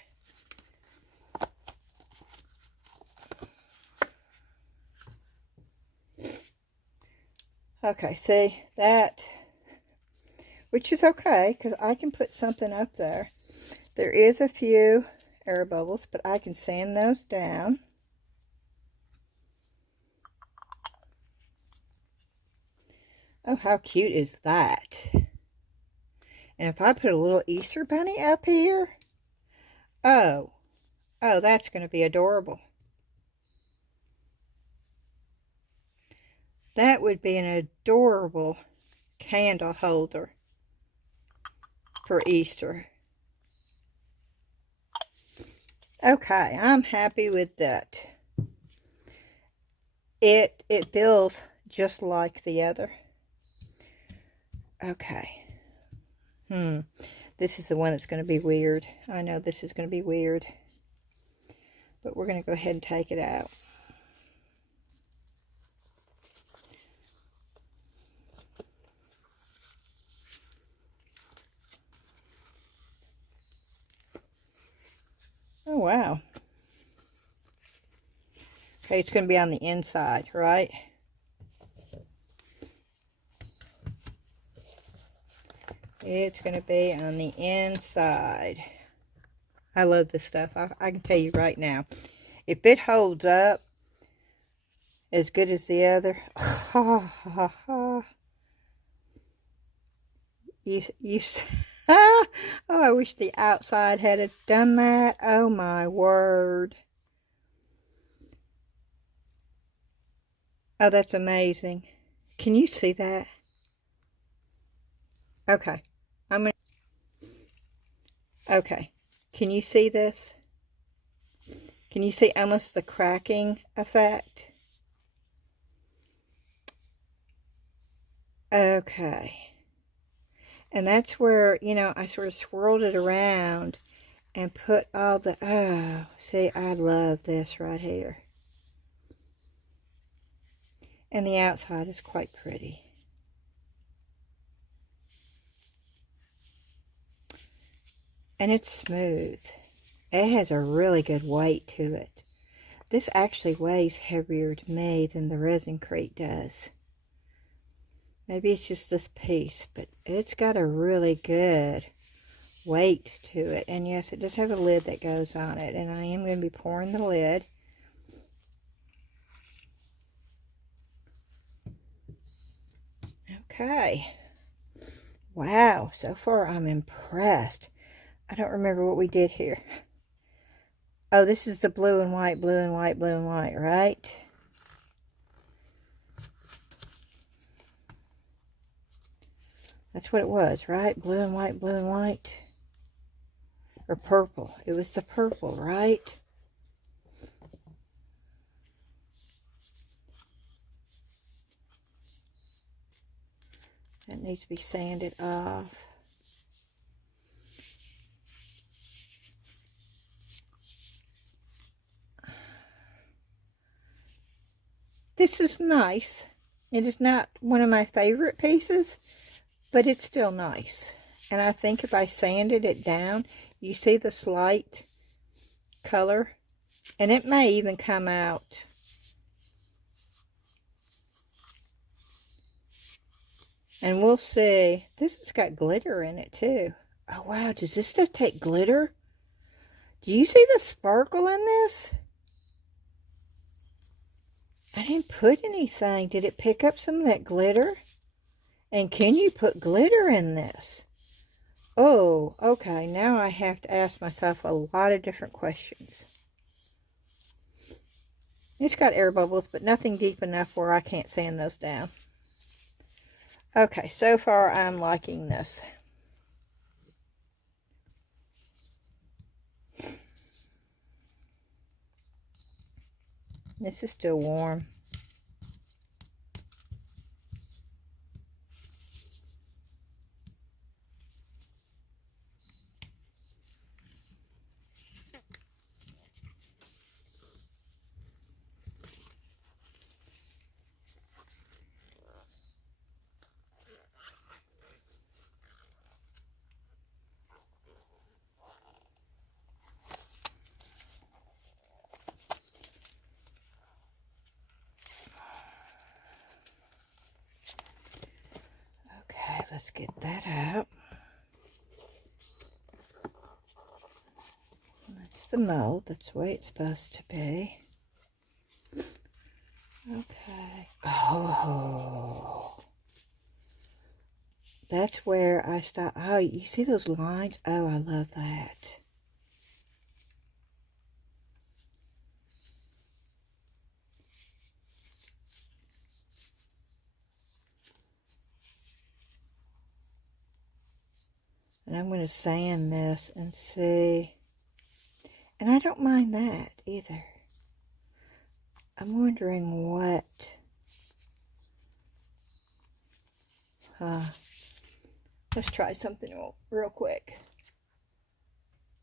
Okay, see that, which is okay because I can put something up there. There is a few air bubbles, but I can sand those down. Oh, how cute is that? And if I put a little Easter bunny up here, oh, that's going to be adorable. That would be an adorable candle holder for Easter. Okay, I'm happy with that. It feels just like the other. Okay. This is the one that's going to be weird. I know this is going to be weird. But we're going to go ahead and take it out. Oh, wow. Okay, it's going to be on the inside, right? It's going to be on the inside. I love this stuff. I can tell you right now. If it holds up as good as the other, oh, I wish the outside had done that. Oh my word. Oh, that's amazing. Can you see that? Okay. Okay. Can you see this? Can you see almost the cracking effect? Okay. And that's where, you know, I sort of swirled it around and put all the, oh, see, I love this right here. And the outside is quite pretty. And it's smooth. It has a really good weight to it. This actually weighs heavier to me than the Resin-Crete does. Maybe it's just this piece, but it's got a really good weight to it. And yes, it does have a lid that goes on it. And I am going to be pouring the lid. Okay. Wow, so far I'm impressed. I don't remember what we did here. Oh, this is the blue and white, blue and white, blue and white, right? That's what it was, right? Blue and white, blue and white. Or purple. It was the purple, right? That needs to be sanded off. This is nice. It is not one of my favorite pieces, but it's still nice. And I think if I sanded it down, you see the slight color? And it may even come out. And we'll see. This has got glitter in it too. Oh wow, does this stuff take glitter? Do you see the sparkle in this? I didn't put anything. Did it pick up some of that glitter? And can you put glitter in this? Oh, okay. Now I have to ask myself a lot of different questions. It's got air bubbles, but nothing deep enough where I can't sand those down. Okay, so far I'm liking this. This is still warm. Let's get that out. That's the mold. That's the way it's supposed to be. Okay. Oh. That's where I stop. Oh, you see those lines? Oh, I love that. And I'm going to sand this and see. And I don't mind that either. I'm wondering what... let's try something real quick.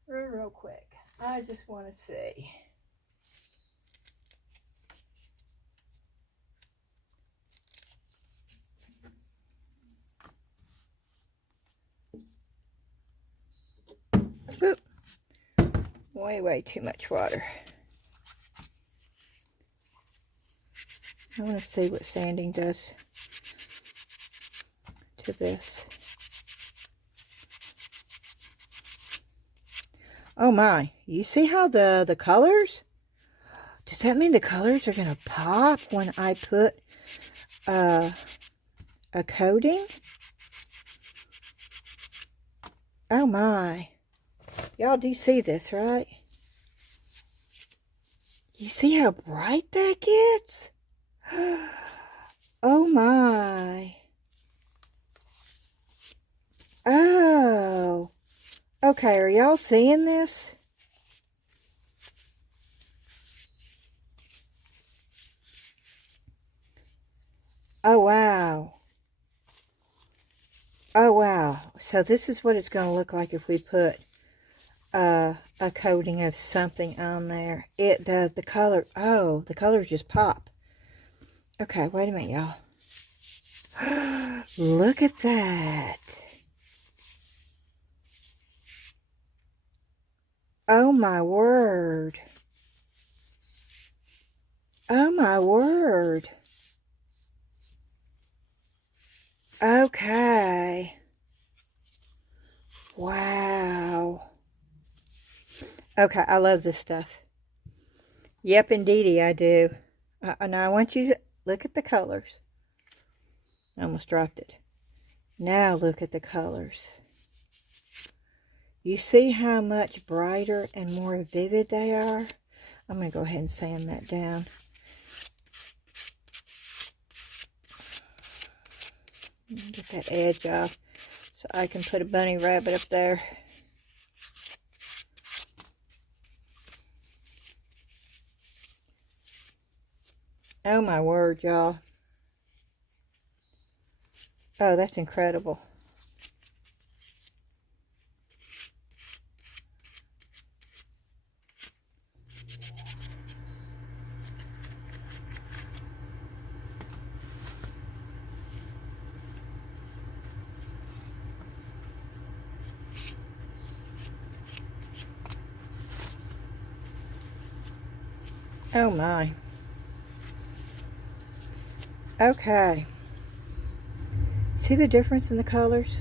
Real quick. I just want to see. Oop. Way too much water. I want to see what sanding does to this. Oh my, you see how the colors? Does that mean the colors are going to pop when I put a coating? Oh my. Y'all do see this, right? You see how bright that gets? Oh my. Oh. Okay, are y'all seeing this? Oh wow. Oh wow. So this is what it's going to look like if we put a coating of something on there. The color, oh, the colors just pop. Okay, wait a minute, y'all. Look at that. Oh my word. Oh my word. Okay. Wow. Okay, I love this stuff. Yep, indeedy, I do. Now I want you to look at the colors. I almost dropped it. Now look at the colors. You see how much brighter and more vivid they are? I'm going to go ahead and sand that down. Get that edge off so I can put a bunny rabbit up there. Oh my word, y'all. Oh, that's incredible. Oh my. Okay. See the difference in the colors?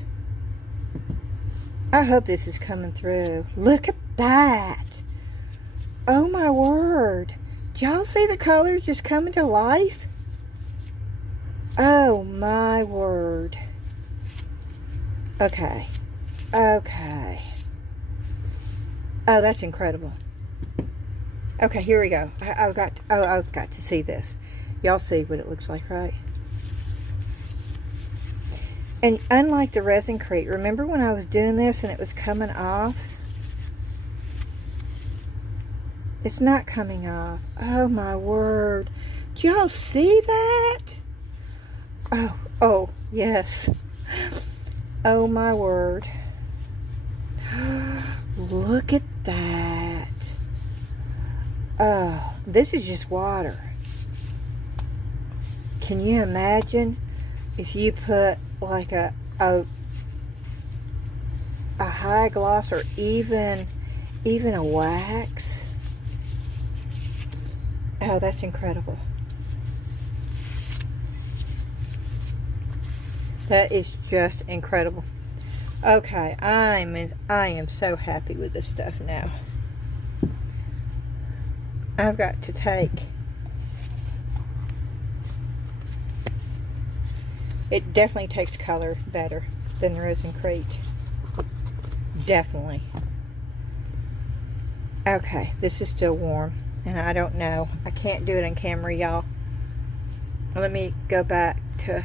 I hope this is coming through. Look at that. Oh my word. Do y'all see the colors just coming to life? Oh my word. Okay. Okay. Oh, that's incredible. Okay, here we go. I've got to see this. Y'all see what it looks like, right? And unlike the Resin-Crete, remember when I was doing this and it was coming off? It's not coming off. Oh my word. Do y'all see that? Oh, yes. Oh my word. Look at that. Oh, this is just water. Can you imagine if you put like a high gloss or even a wax? Oh, that's incredible. That is just incredible. Okay, I am so happy with this stuff now. I've got to take it. Definitely takes color better than the Resin-Crete. Definitely. Okay, this is still warm, and I don't know. I can't do it on camera, y'all. Let me go back to.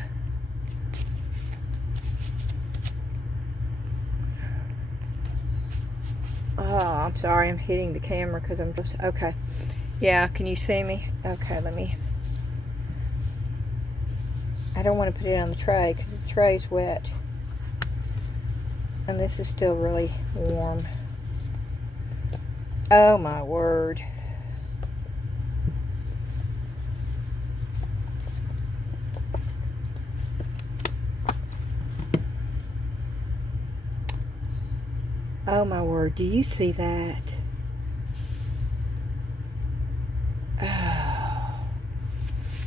Oh, I'm sorry. I'm hitting the camera because I'm just okay. Yeah, can you see me? Okay, let me. I don't want to put it on the tray because the tray's wet. And this is still really warm. Oh my word. Oh my word, do you see that? Oh.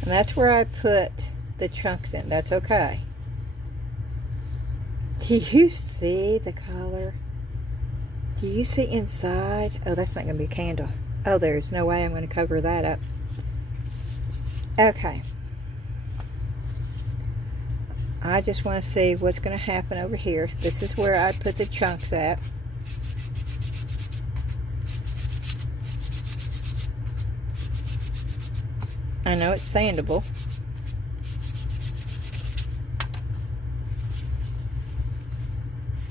And that's where I put the chunks in. That's okay. Do you see the color? Do you see inside? Oh, that's not going to be a candle. Oh, there's no way I'm going to cover that up. Okay. I just want to see what's going to happen over here. This is where I put the chunks at. I know it's sandable.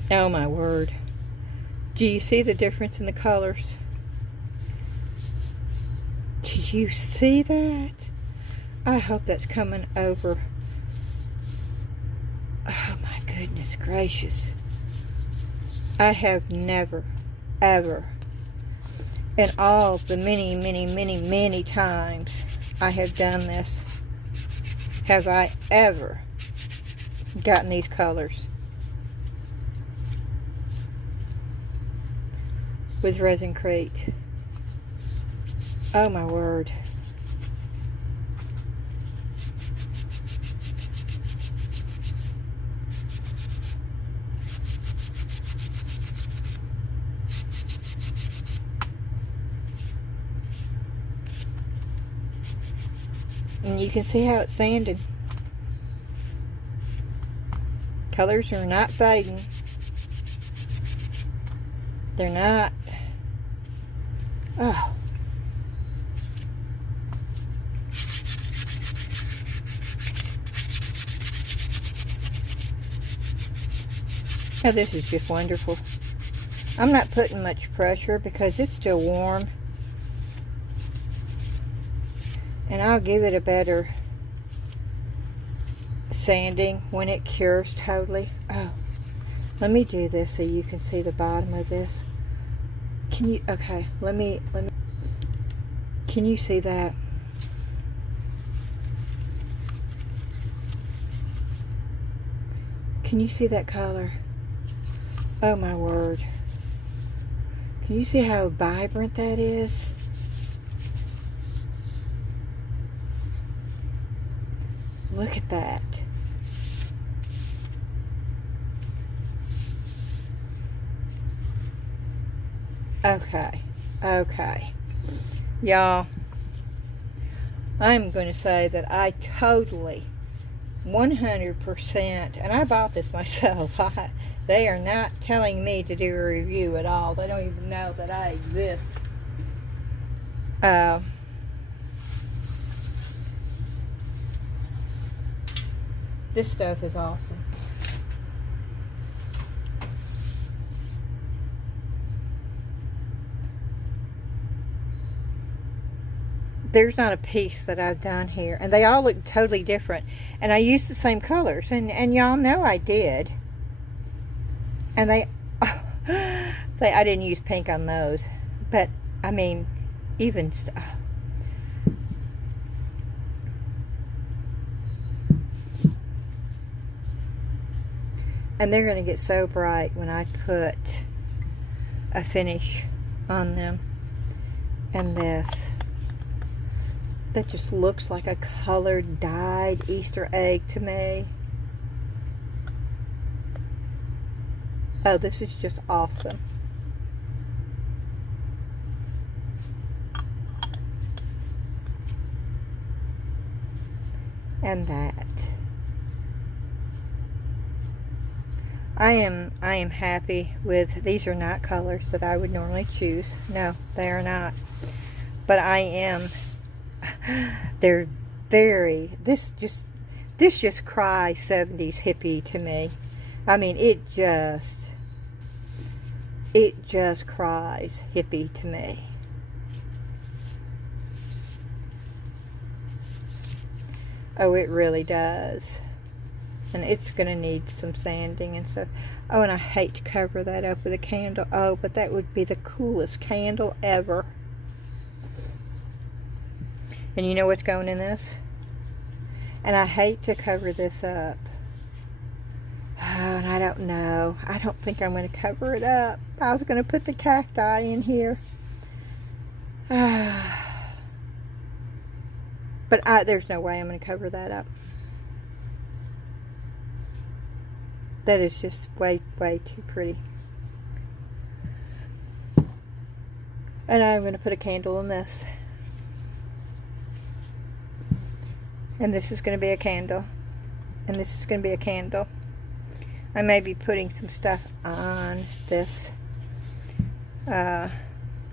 Oh my word. Do you see the difference in the colors? Do you see that? I hope that's coming over. Oh my goodness gracious. I have never, ever, in all the many times I have done this, have I ever gotten these colors with Resin-Crete. Oh my word. And you can see how it's sanded. Colors are not fading. They're not. Oh. Oh, this is just wonderful. I'm not putting much pressure because it's still warm. And I'll give it a better sanding when it cures totally. Oh, let me do this so you can see the bottom of this. Can you, okay, let me, can you see that? Can you see that color? Oh my word. Can you see how vibrant that is? Look at that. Okay, okay. Y'all, I'm going to say that I totally, 100%, and I bought this myself. They are not telling me to do a review at all. They don't even know that I exist. This stuff is awesome. There's not a piece that I've done here, and they all look totally different, and I used the same colors, and y'all know I did. And they I didn't use pink on those, but I mean, even stuff. And they're going to get so bright when I put a finish on them. And this, that just looks like a colored dyed Easter egg to me. Oh, this is just awesome. And that. I am happy with, these are not colors that I would normally choose. No, they are not. But I am, they're very, this just cries 70s hippie to me. I mean, it just cries hippie to me. Oh, it really does. And it's going to need some sanding and stuff. Oh, and I hate to cover that up with a candle. Oh, but that would be the coolest candle ever. And you know what's going in this? And I hate to cover this up. Oh, and I don't know. I don't think I'm going to cover it up. I was going to put the cacti in here. But there's no way I'm going to cover that up. That is just way too pretty. And I'm going to put a candle in this. And this is going to be a candle. And this is going to be a candle. I may be putting some stuff on this. And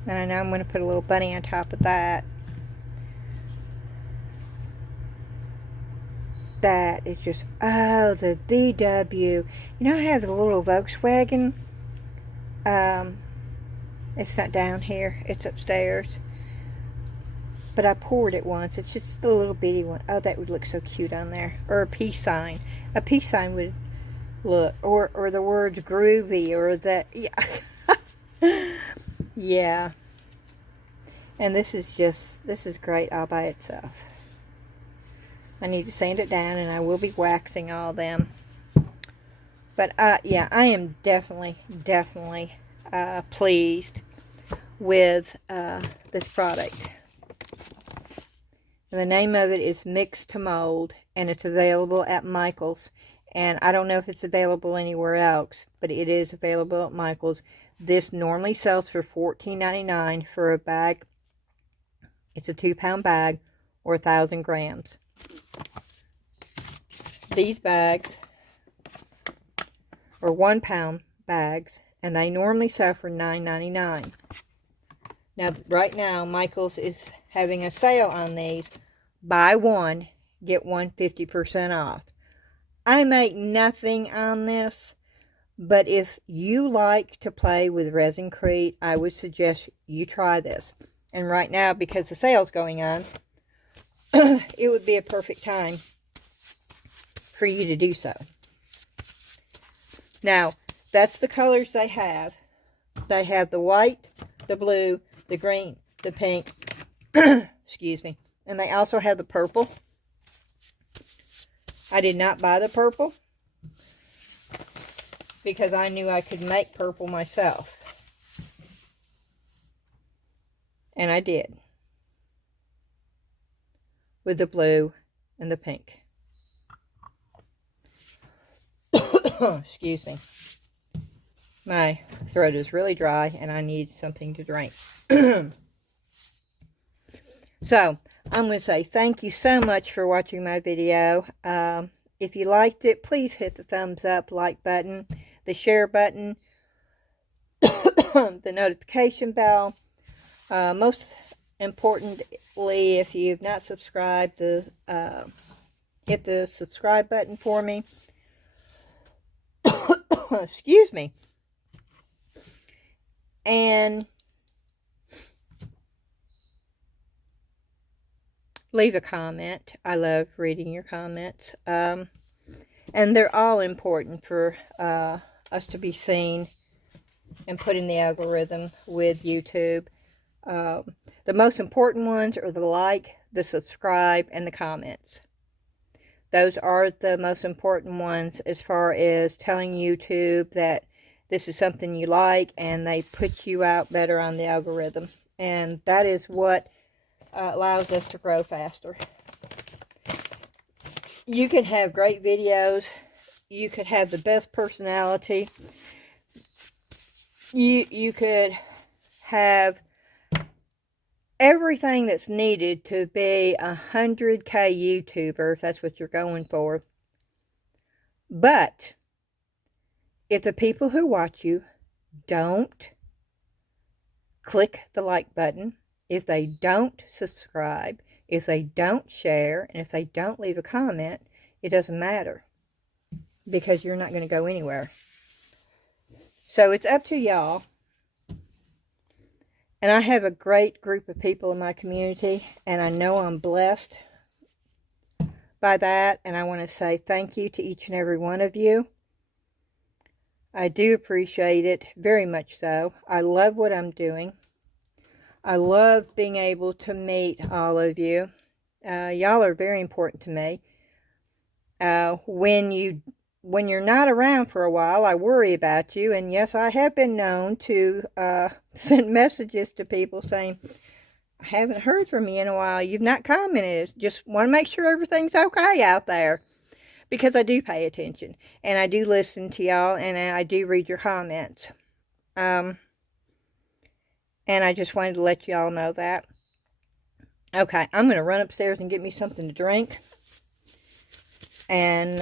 I know I'm going to put a little bunny on top of that. That is just, oh, the VW. You know, I have the little Volkswagen. It's not down here, it's upstairs. But I poured it once. It's just the little bitty one. Oh, that would look so cute on there. Or a peace sign. A peace sign would look. Or the words groovy. Or that. Yeah. Yeah. And this is great all by itself. I need to sand it down, and I will be waxing all them. But yeah, I am definitely pleased with this product. And the name of it is Mix to Mold, and it's available at Michael's. And I don't know if it's available anywhere else, but it is available at Michael's. This normally sells for $14.99 for a bag. It's a 2-pound bag, or 1,000 grams. These bags are 1 pound bags, and they normally sell for $9.99. Now, right now, Michael's is having a sale on these. Buy one, get one 50% off. I make nothing on this, but if you like to play with Resinkrete, I would suggest you try this. And right now, because the sale's going on, it would be a perfect time for you to do so. Now, that's the colors they have. They have the white, the blue, the green, the pink, excuse me, and they also have the purple. I did not buy the purple because I knew I could make purple myself. And I did. With the blue and the pink. Excuse me. My throat is really dry and I need something to drink. So, I'm going to say thank you so much for watching my video. If you liked it, please hit the thumbs up, like button, the share button, the notification bell. Most importantly, if you've not subscribed, hit the subscribe button for me. Excuse me. And leave a comment. I love reading your comments. And they're all important for us to be seen and put in the algorithm with YouTube. The most important ones are the like, the subscribe, and the comments. Those are the most important ones as far as telling YouTube that this is something you like and they put you out better on the algorithm. And that is what allows us to grow faster. You can have great videos. You could have the best personality. You could have everything that's needed to be a 100K YouTuber, if that's what you're going for. But if the people who watch you don't click the like button, if they don't subscribe, if they don't share, and if they don't leave a comment, it doesn't matter, because you're not going to go anywhere. So it's up to y'all. And I have a great group of people in my community, and I know I'm blessed by that, and I want to say thank you to each and every one of you. I do appreciate it, very much so. I love what I'm doing. I love being able to meet all of you. Y'all are very important to me. When you're not around for a while, I worry about you. And yes, I have been known to send messages to people saying, I haven't heard from you in a while. You've not commented. Just want to make sure everything's okay out there. Because I do pay attention. And I do listen to y'all. And I do read your comments. And I just wanted to let y'all know that. Okay, I'm going to run upstairs and get me something to drink. And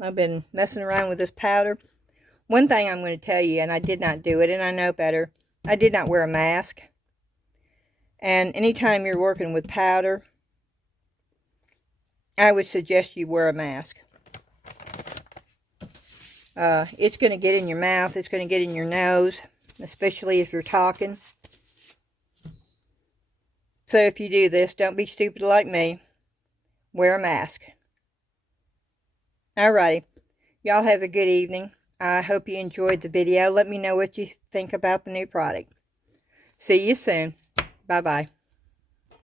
I've been messing around with this powder. One thing I'm going to tell you, and I did not do it, and I know better, I did not wear a mask. And anytime you're working with powder, I would suggest you wear a mask. It's going to get in your mouth, it's going to get in your nose, especially if you're talking. So if you do this, don't be stupid like me. Wear a mask. Alrighty. Y'all have a good evening. I hope you enjoyed the video. Let me know what you think about the new product. See you soon. Bye-bye.